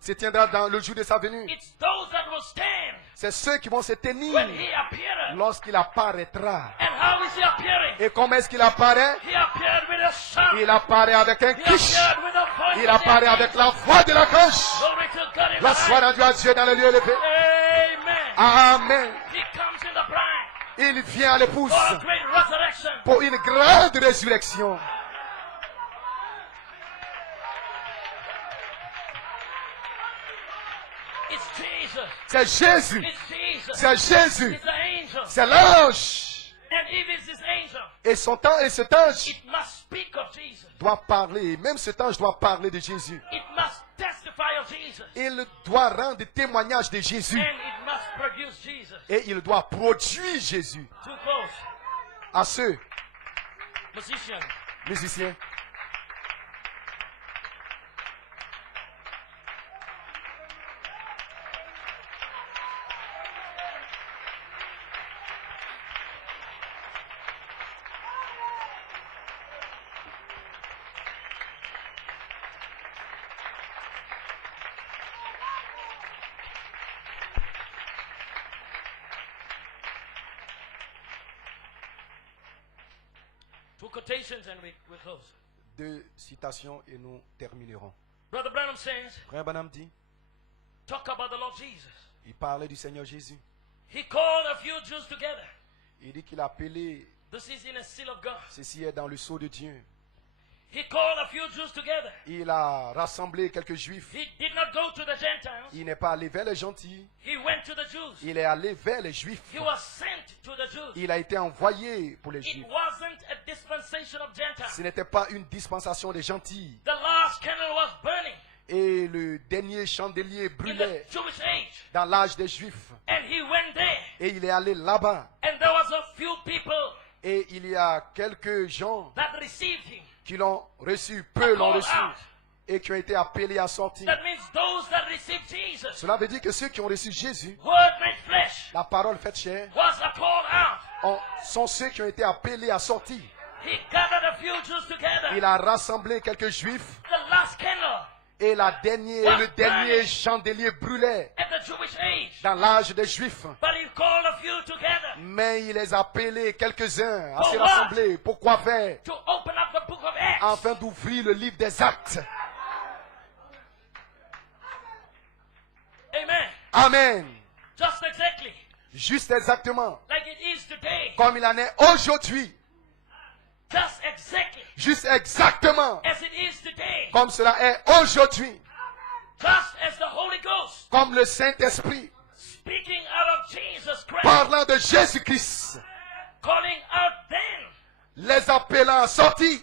se tiendra dans le jour de sa venue? It's those that will stand C'est ceux qui vont se tenir when he appeareth. lorsqu'il apparaîtra. And how is he appearing? Et comment est-ce qu'il apparaît? He appeared with a sound. Il apparaît avec un He cri. appeared with a voice. Il apparaît avec la voix de la cloche. Glory to God in La the soit highest. rendue à Dieu dans le lieu élevé. Amen. Amen. He comes in the bride Il vient à l'épouse for a great resurrection. pour une grande résurrection. It's Jesus. C'est Jésus. It's Jesus. C'est Jésus. It's the angel. C'est l'ange. And if it's this angel, Et cet ange it must speak of Jesus. doit parler. Même cet ange doit parler de Jésus. It must testify of Jesus. Il doit rendre témoignage de Jésus. And it must produce Jesus. Et il doit produire Jésus. Too close. À ceux Musicians. musiciens. Two quotations and we close. Deux citations et nous terminerons. Brother Branham says, Frère Branham dit, talk about the Lord Jesus. il parlait du Seigneur Jésus. He called a few Jews together. Il dit qu'il a appelé, This is in a seal of God. ceci est dans le sceau de Dieu. He called a few Jews together. Il a rassemblé quelques juifs. He did not go to the Gentiles. Il n'est pas allé vers les gentils. He went to the Jews. Il est allé vers les juifs. He was sent to the Jews. Il a été envoyé pour les It juifs. wasn't a dispensation of Ce Gentiles. n'était pas une dispensation des gentils. The last candle was burning Et le dernier chandelier in the brûlait Jewish age. dans l'âge des juifs. And he went there. Et il est allé là-bas. And there was a few people Et il y a quelques gens that received him. qui l'ont reçu, peu l'ont reçu, et qui ont été appelés à sortir. That means those that received Jesus, Cela veut dire que ceux qui ont reçu Jésus, word made flesh, la parole faite chair, was a called out. sont ceux qui ont été appelés à sortir. He gathered a few Jews together. Il a rassemblé quelques Juifs The last candle et le dernier chandelier brûlait at the Jewish age. dans l'âge des Juifs. But he called a few together Mais il les a appelés quelques-uns à se For what? rassembler. Pourquoi faire? to open up the book of Acts. Afin d'ouvrir le livre des actes. Amen. Amen. Just exactly Juste exactement like it is today. comme il en est aujourd'hui. Just exactly Juste exactement as it is today. comme cela est aujourd'hui. Just as the Holy Ghost Comme le Saint-Esprit speaking out of Jesus Christ, parlant de Jésus-Christ, calling out then, les appelant à sortir.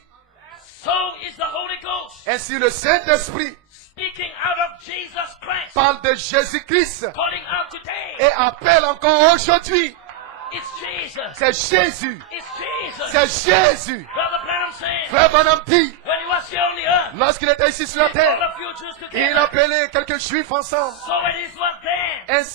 so is the Holy Ghost Ainsi le Saint-Esprit speaking out of Jesus Christ, parle de Jésus-Christ calling out today. et appelle encore aujourd'hui. It's Jesus. C'est Jésus. It's Jesus. C'est Jésus. Brother Branham said, Frère Branham dit, when he was here on the earth, lorsqu'il était ici sur la he called terre, a few Jews il together. appelait quelques Juifs ensemble. So it is what then.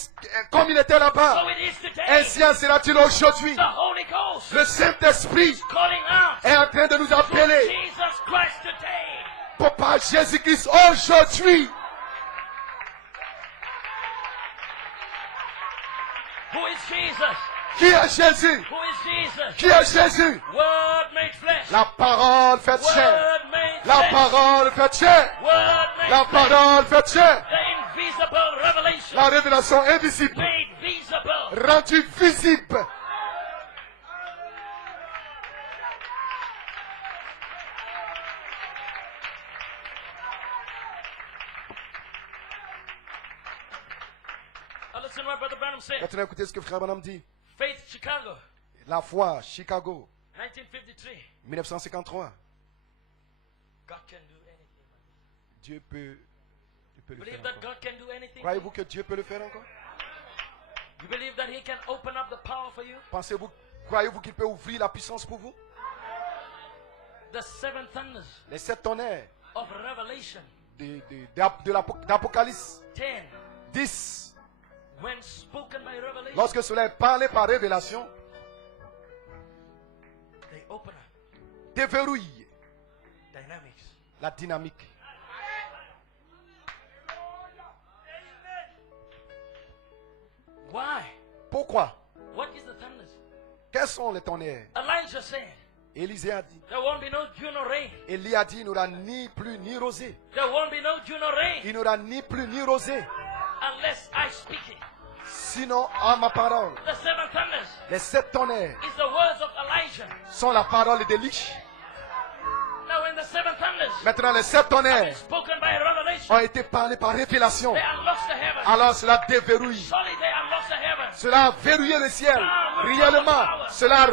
Comme il était là-bas, So it is today. ainsi en sera-t-il aujourd'hui. The Holy Ghost Le Saint-Esprit calling out est en train de nous to appeler Jesus Christ today. pour par Jésus-Christ aujourd'hui. Who is Jesus? Qui est Jésus? Who is Jesus? Qui est Jésus? Word made flesh. La parole faite chair. Word made La flesh. parole faite chair. Word made La flesh. parole faite chair. The invisible revelation La révélation invisible, made visible. rendue visible. Now listen to what Brother Branham said. Maintenant, écoutez ce que Frère Branham dit. Faith Chicago, La foi, Chicago, 1953. 1953. God can do anything. Dieu peut le Believe faire that encore. God can do anything. Croyez-vous que Dieu peut le faire encore? You believe that He can open up the power for you? Croyez-vous qu'il peut ouvrir la puissance pour vous? The seven thunders Les 7 tonnerres of Revelation d'Apocalypse 10, 10. when spoken by Revelation, Lorsque cela est parlé par révélation, they open up déverrouille dynamics. la dynamique. Why? Pourquoi? What is the thunders? Quels sont les tonnerres? Elijah said, Élisée a dit. there won't be no dew nor rain. Élie a dit, il n'aura ni pluie ni rosée. There won't be no dew nor rain Il n'aura ni pluie ni rosée. unless I speak it. Sinon, à ma parole. The seven thunders Les 7 tonnerres is the words of Elijah. sont la parole d'Élie. Now when the seven thunders Maintenant, les 7 is tonnerres spoken by revelation, ont été parlés par révélation. they unlocks the heavens. Alors cela déverrouille. Surely they unlocks the heavens. Cela a verrouillé le ciel. Réellement, cela a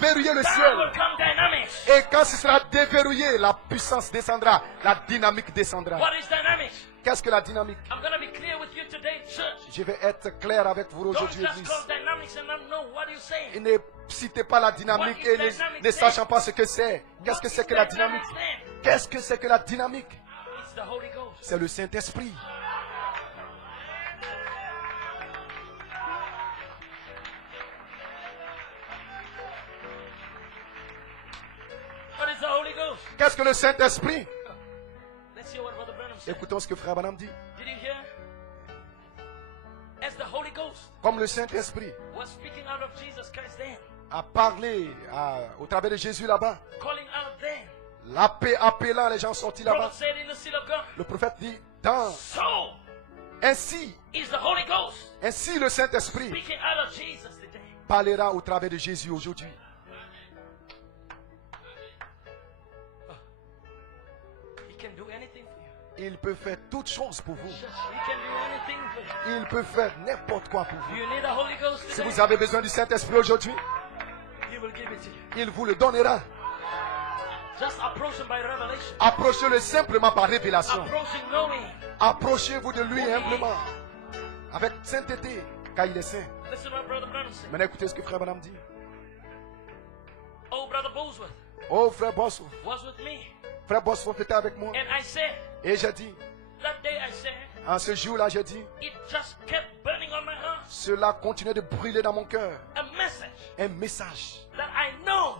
verrouillé le Down ciel. will come dynamics. Et quand ce sera déverrouillé, la puissance descendra. La dynamique descendra. What is dynamics? Qu'est-ce que la dynamique? I'm going to be clear with you today, church. Je vais être clair avec vous Don't aujourd'hui, just Église. call dynamics and not know what you're saying. Et ne citez pas la dynamique et ne sachant pas ce que c'est. Qu'est-ce que c'est que la dynamique? Qu'est-ce que c'est que la dynamique? It's the Holy Ghost. C'est le Saint-Esprit. What is the Holy Ghost? Qu'est-ce que le Saint-Esprit? Let's hear what Brother Branham said. Écoutons ce que Frère Branham dit. Did you hear? As the Holy Ghost Comme le Saint-Esprit was speaking out of Jesus Christ then, a parlé au travers de Jésus là-bas, calling out then, appelant les gens sortis là-bas, prophet said in the synagogue, le prophète dit, dans, so ainsi is the Holy Ghost Ainsi le Saint-Esprit speaking out of Jesus today. parlera au travers de Jésus aujourd'hui. He can do anything for you. Il peut faire toutes choses pour vous. He can do anything for you. Il peut faire n'importe quoi pour Do vous. you need a Holy Ghost Si today? vous avez besoin du Saint-Esprit aujourd'hui, He will give it to you. il vous le donnera. Just approach him by revelation. Approchez-le simplement par révélation. Approaching knowing. Approchez-vous de lui humblement, avec sainteté, car il est saint. Listen to what Brother Branham said. Maintenant écoutez ce que Frère Branham dit. Oh, Brother Bosworth Oh Frère Bosworth, was with me. Frère Bosworth était avec moi. And I said, Et j'ai dit, that day I said, en ce jour-là, j'ai dit, it just kept burning on my heart. cela continuait de brûler dans mon cœur. A message Un message that I know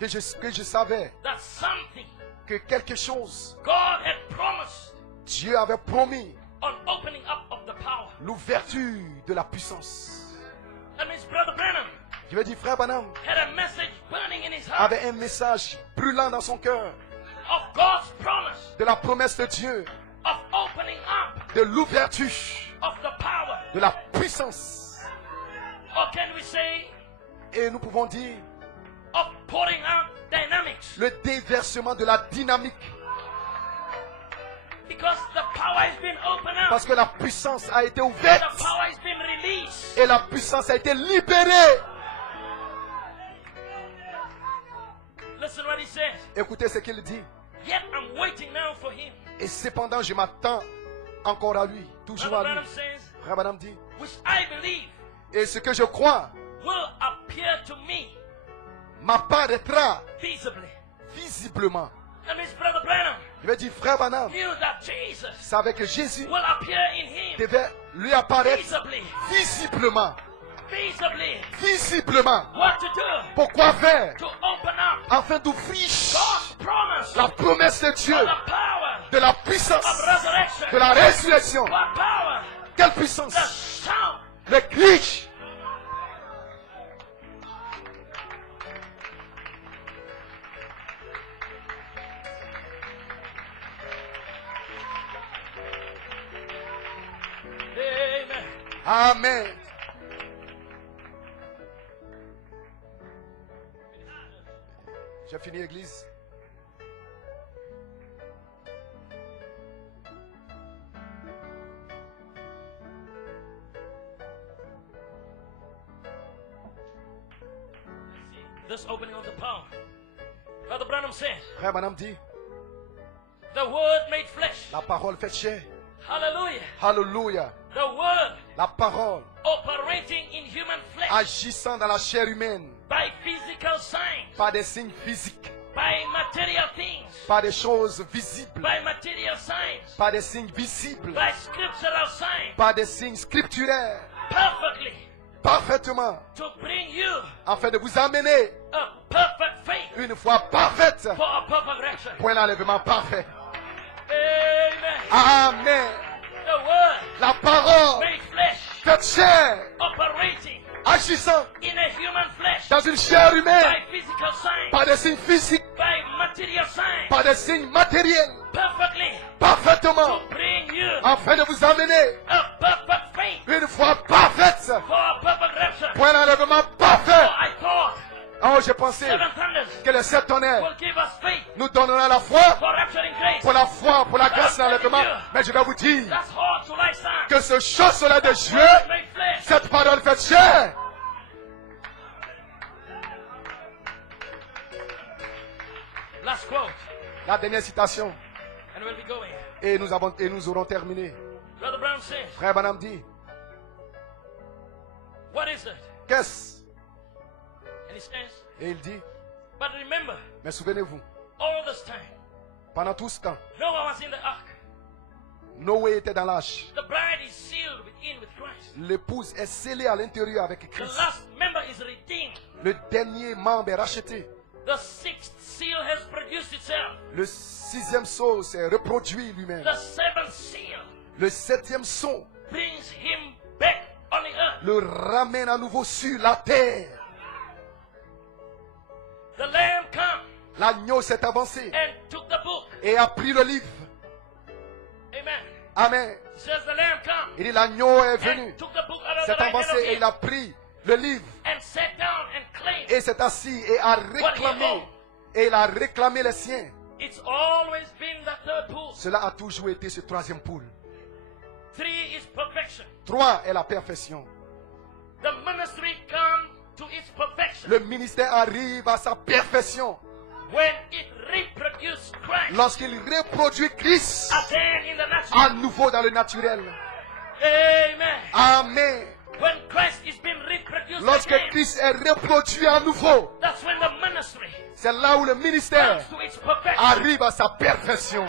que je savais that something que quelque chose, God had promised Dieu avait promis on opening up of the power. l'ouverture de la puissance. That means Brother Branham Je veux dire, frère Branham had a message burning in his heart avait un message brûlant dans son cœur of God's promise de la promesse de Dieu, of opening up de l'ouverture, of the power. de la puissance. Or can we say Et nous pouvons dire of pouring out dynamics? le déversement de la dynamique. Because the power has been opened up. Parce que la puissance a été ouverte The power has been released. et la puissance a été libérée. Listen what he says. Écoutez ce qu'il dit. Yet I'm waiting now for him. Et cependant, je m'attends encore à lui, toujours Brother à Branham lui. says, Frère Branham dit, which I believe et ce que je crois will appear to me m'apparaîtra visibly. visiblement. That means Brother Branham Je vais dire, frère Branham knew that Jesus savait que Jésus will appear in him devait lui apparaître visibly. visiblement. Visibly. Visiblement. What to do? Pourquoi faire? To open up Afin d'ouvrir God's promise la promesse de of Dieu, the power de la of puissance, resurrection. de la résurrection. What power? Quelle The puissance? shout. Le cri. Amen. Amen. J'ai fini, Église. This opening of the power. Brother Branham says, Frère Branham dit, the word made flesh. la parole fait chair. Hallelujah. Alléluia. The word La parole operating in human flesh agissant dans la chair humaine by physical signs, par des signes physiques, by material things, par des choses visibles, by material signs, par des signes visibles, by scriptural signs, par des signes scripturaires, perfectly parfaitement, to bring you afin de vous amener a perfect faith une foi parfaite for a perfect rapture. pour l'enlèvement parfait. Amen. Amen. The word La parole made flesh faite chair, operating agissant in a human flesh dans une chair humaine, by physical signs, par des signes physiques, by material signs, par des signes matériels, perfectly parfaitement, to bring you afin de vous amener a perfect faith une foi parfaite for a perfect rapture. pour l'enlèvement Oh, parfait. I thought Oh, j'ai pensé seven thunders que les sept tonnerres will give us faith nous donneront la foi, for rapturing grace. pour la foi, pour la grâce de l'enlèvement. Mais je vais vous dire That's hard to lie stand. que ce chaud soleil de Dieu, Word made flesh. cette parole faite chair, Last quote, la dernière citation, and we'll be going. et nous aurons terminé. Brother Brown says, Frère Branham dit, what is it? qu'est-ce? And he says, Et il dit, but remember, mais souvenez-vous, all this time, pendant tout ce temps, Noah was in the ark. Noé était dans l'arche. The bride is sealed within with Christ. L'épouse est scellée à l'intérieur avec The Christ. last member is redeemed. Le dernier membre est racheté. The sixth seal has produced itself. Le sixième sceau s'est reproduit lui-même. The seventh seal Le septième sceau brings him back on the earth. le ramène à nouveau sur la terre. The lamb came L'agneau s'est avancé and took the book. et a pris le livre. Amen. Amen. He says the lamb came Il dit l'agneau est venu, and took the book out of the s'est right hand avancé of et him il a pris le livre and sat down and claimed. et s'est assis et a réclamé. Et il a réclamé les siens. It's always been the third pool. Cela a toujours été ce troisième poule. 3 is perfection. 3 est la perfection. The ministry comes to its perfection Le ministère arrive à sa perfection when it reproduces Christ lorsqu'il reproduit Christ again in the natural. à nouveau dans le naturel. Amen. Amen. When Christ is being reproduced Lorsque again, Christ est reproduit à nouveau, that's when the ministry c'est là où le ministère comes to its perfection. arrive à sa perfection.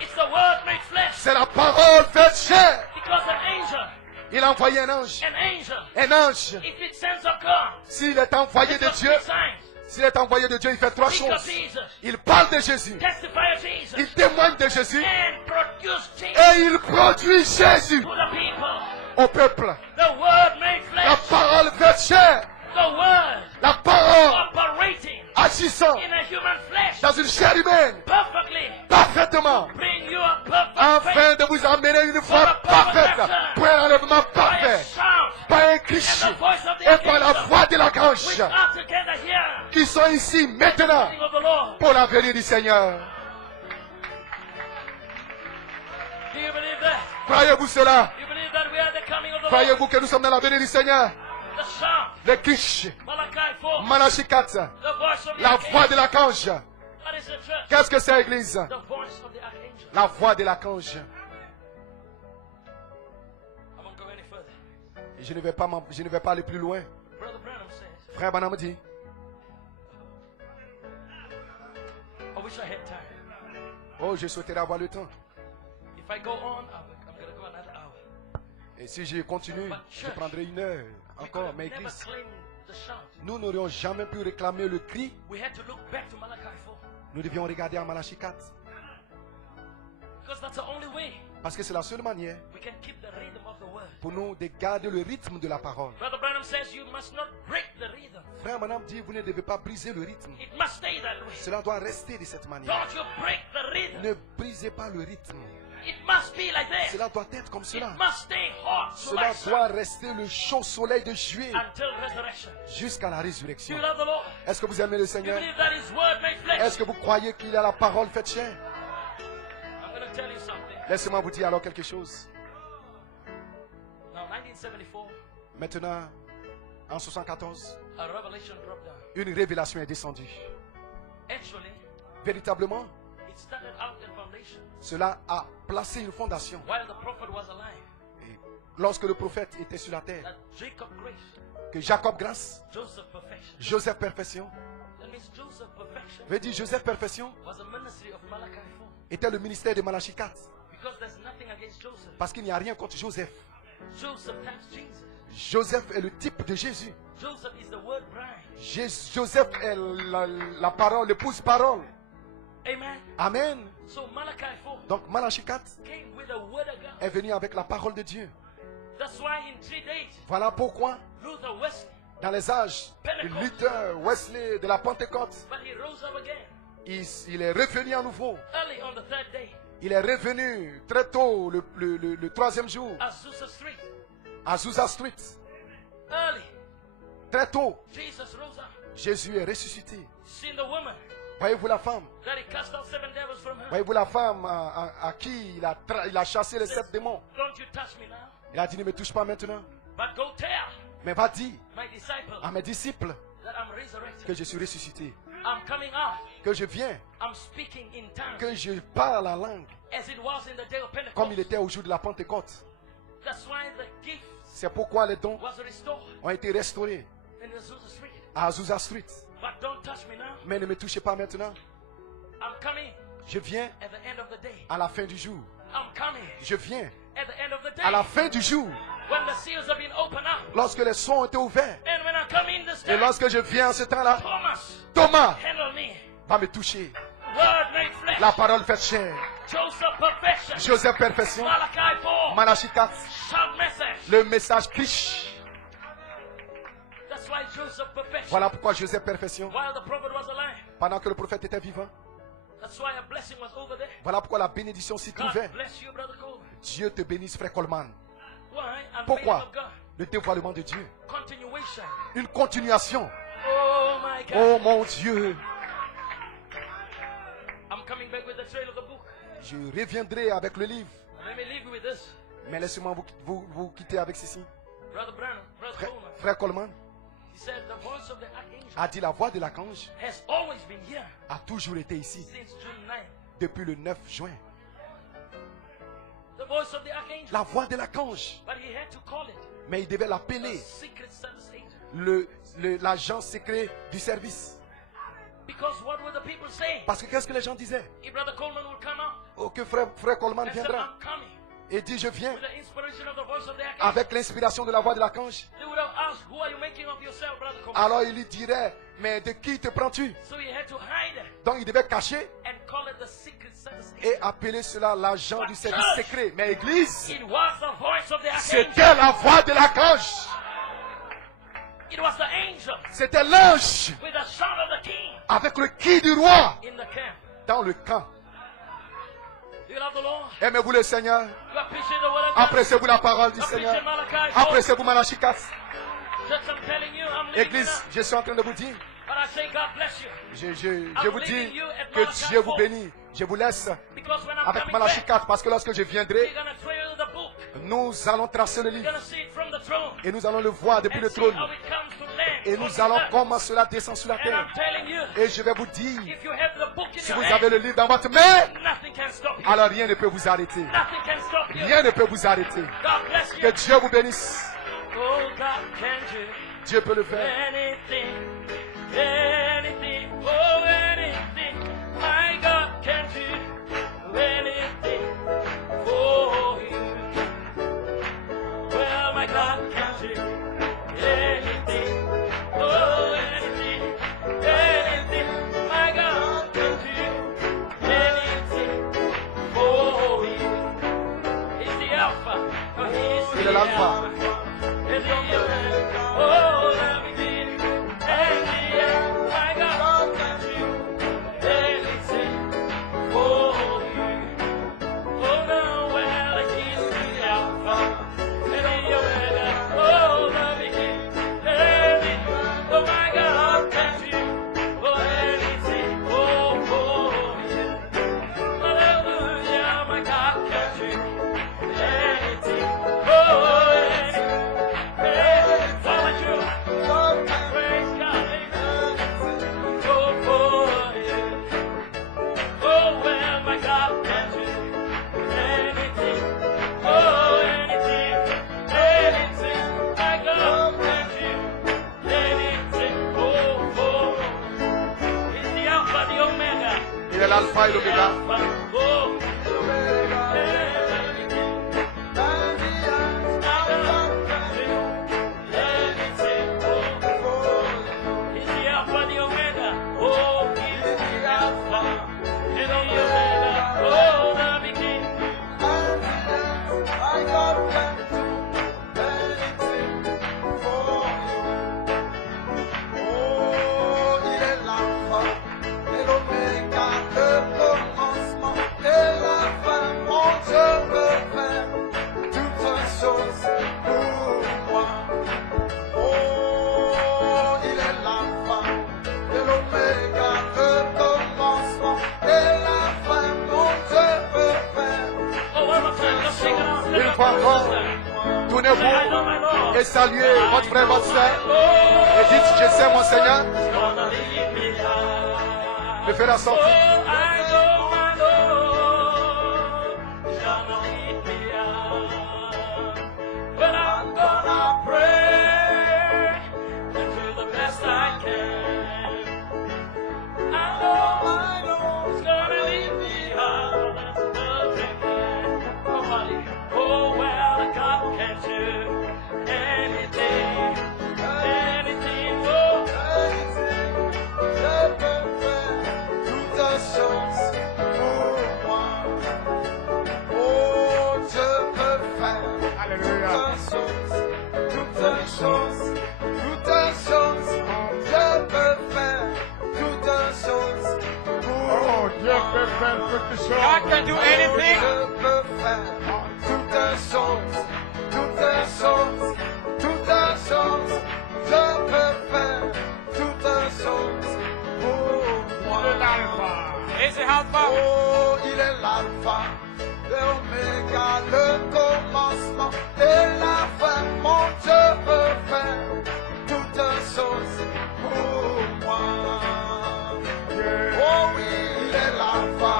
It's the word made flesh C'est la parole faite chair. because an angel Il a envoyé un ange. An angel. Un ange. If it sends of God, S'il est envoyé it de does Dieu, three signs. s'il est envoyé de Dieu, il fait trois Speak of choses. Jesus. Il parle de Jésus. Testify of Jesus. Il témoigne de Jésus. And produce Jesus Et il produit Jésus to the people. au peuple. The word made La flesh. parole faite chair. The word La parole operating agissant in a human flesh dans une chair humaine perfectly. parfaitement. Bring you a perfect Afin faith de vous amener une foi parfaite. Pour un enlèvement by a parfait. shout Par un and cri. the voice of the Et par la archangel voix de which l'archange. are together here. Qui sont ici maintenant. Of the Lord. Pour la venue du Seigneur. Do you believe that? Croyez-vous cela? You believe that we are the coming of the Lord? Croyez-vous que nous sommes dans la venue du Seigneur? The shout. Le Kish, Malachi 4. Malachie 4, The voice of the la archangel. voix de l'archange. What is the church? Qu'est-ce que c'est, Église? The voice of the archangel. La voix de l'archange. I won't go any further. Je ne vais pas aller plus loin. Brother Branham says, Frère Branham dit, I wish I had time. oh, je souhaiterais avoir le temps. If I go on, I'm going to go another hour. Et si je continue, je prendrai une heure We encore. could Mais have never Église, claimed the shout. nous n'aurions jamais pu réclamer le cri. We had to look back to Malachi 4. Nous devions regarder en Malachie 4. Because that's the only way Parce que c'est la seule manière we can keep the rhythm of the word. pour nous de garder le rythme de la parole. Brother Branham says you must not break the rhythm. Frère Branham dit, vous ne devez pas briser le rythme. It must stay that way. Cela doit rester de cette manière. Don't you break the rhythm. Ne brisez pas le rythme. It must be like this. Cela doit être comme It cela. must stay hot so Cela like doit sun rester le chaud soleil de juillet until resurrection. jusqu'à la Do résurrection. you love the Lord? Est-ce que vous aimez le You Seigneur? believe that His word made flesh? Est-ce que vous croyez qu'il a la parole faite chair? I'm going to tell you something. Laissez-moi vous dire alors quelque chose. Now, 1974, Maintenant, en 74, a revelation dropped down. une révélation est descendue. Actually, Véritablement, it started out in foundation cela a placé une fondation. while the prophet was alive. Et lorsque le prophète était sur la terre, That Jacob grace, que Jacob grâce, Joseph perfection. Joseph perfection, That means Joseph perfection veut dire Joseph perfection was a ministry of Malachi 4. était le ministère de Malachie 4. Because there's nothing against Joseph. Parce qu'il n'y a rien contre Joseph. Joseph times Jesus. Joseph est le type de Jésus. Joseph is the word bride. Joseph est la parole, l'épouse parole. Amen. Amen. So Malachi 4 Donc Malachie 4 came with the word of God. est venu avec la parole de Dieu. That's why in 3 days, Voilà pourquoi Luther Wesley, dans les âges de Luther, Wesley, de la Pentecôte, but he rose up again il est revenu à nouveau. early on the 3rd day, Il est revenu très tôt, le troisième jour, Azusa Street. à Azusa Street. Early, Très tôt, Jesus rose up. Jésus est ressuscité. Seen the woman Voyez-vous la femme? that he cast out 7 devils from her. Voyez-vous la femme à qui il a chassé les 7 démons? Don't you touch me now, Il a dit, ne me touche pas maintenant, but go tell mais va dire my disciple à mes disciples that I'm resurrected. que je suis ressuscité, I'm coming out. que je viens, I'm speaking in tongues que je parle en langue, as it was in the day of comme il Pentecost. était au jour de la Pentecôte. That's why the gift C'est pourquoi les dons was restored ont été restaurés in Azusa Street. à Azusa Street. But don't touch me now. Mais ne me touchez pas maintenant. I'm coming Je viens at the end of the day. à la fin du jour. I'm coming Je viens at the end of the day. à la fin du jour, When the seals have been opened up. lorsque les sons ont été ouverts. And when I come in this Et time, lorsque je viens en ce temps-là, Thomas, Thomas handle me. va me toucher. Word made flesh. La parole faite chair. Joseph perfection. Joseph perfection. Malachi 4. Malachie 4. Shout message. Le message Kish. That's why Joseph perfection. Voilà pourquoi Joseph perfection. While the prophet was alive. Pendant que le prophète était vivant. That's why a blessing was over there. Voilà pourquoi la bénédiction s'y God trouvait. bless you, Brother Cole. Dieu te bénisse, frère Coleman. Why? Unveiling Pourquoi? of God. Le dévoilement de Dieu. Continuation. Une continuation. Oh my God. Oh mon Dieu. I'm coming back with the trail of the book. Je reviendrai avec le livre. Let me leave you with this. Mais laissez-moi vous quitter avec ceci. Brother Branham, Brother Frère, Coleman, frère Coleman he said the voice of the archangel a dit la voix de l'archange has always been here a toujours été ici. since June 9. Depuis le 9 juin. The voice of the archangel. La voix de l'archange. But he had to call it Mais il devait the l'appeler secret service agent. l'agent secret du service. Because what were the people saying? Parce que qu'est-ce que les gens disaient? If Brother Coleman will come out Oh, que frère Coleman and say, viendra. I'm coming. et dit, je viens with the inspiration of the voice of the archangel, avec l'inspiration de la voix de l'archange. they would have asked, who are you making of yourself, brother Coleman? Alors il lui dirait, mais de qui te prends-tu? So he had to hide Donc il devait cacher and call it the secret service. et appeler cela l'agent du service secret. Mais Église, It was the voice of the archangel. c'était la voix de l'archange. It was the angel C'était l'ange with the sound of the king avec le qui du roi in the camp. dans le camp. You love the Lord? Aimez-vous le Seigneur? You appreciate the word of God? Appréciez-vous la parole du Appreciate Seigneur? Malachi? Appréciez-vous Malachi 4? Church, I'm telling you, I'm leaving Église, now. je suis en train de vous dire, But I say God bless you. je vous dis que Dieu vous bénit. Je vous laisse Because when I'm avec coming Malachi back, 4 parce que lorsque je viendrai, we're going to trail the book. nous allons tracer le We're livre going to see it from the throne. et nous allons le voir depuis And le see trône. how it comes to land Et on nous the allons earth. comment cela descend sur la And terre. I'm telling you, Et je vais vous dire, if you have the book in si your vous hand, avez le livre dans votre main, nothing can stop you. alors rien ne peut vous arrêter. Nothing can stop you. Rien ne peut vous arrêter. God bless Que you. Dieu vous bénisse. Oh, God can do Dieu peut le faire. anything, anything, oh, anything. My God can do anything for you. Well, my God can do anything, oh, anything, anything. My God can do anything for you. He's the Alpha, oh, he's Il the est l'alpha. Alpha. And the Omega, oh, the beginning and the end. My God can do anything for you. Oh, no, well, he's the Alpha and the Omega, oh, the beginning and the end. Oh, my God can do anything for you. Hallelujah, my God can do anything, oh, anything. Il est l'alpha et l'oméga. Une fois encore, tournez-vous et saluez votre frère, votre soeur. Et dites, je sais mon Seigneur me fait la sortie. God can do anything. Is it Alpha? Oh, il est l'alpha, l'oméga, le commencement et la fin. Mon Dieu peut faire toutes choses pour moi. Oh oui, il est l'alpha,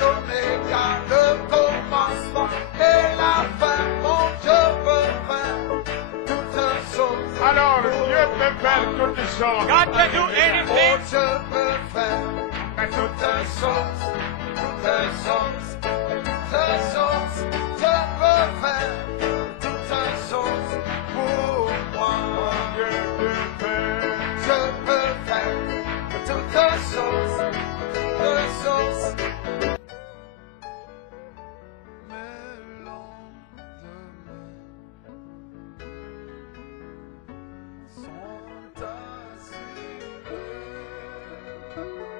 l'oméga, le commencement et la fin. Mon Dieu peut faire toutes choses. Alors, Dieu peut faire toutes choses. God can do Mon anything. Dieu peut faire toutes choses, toutes choses, toutes choses. choses, toutes choses. Mais lendemain sont assurés.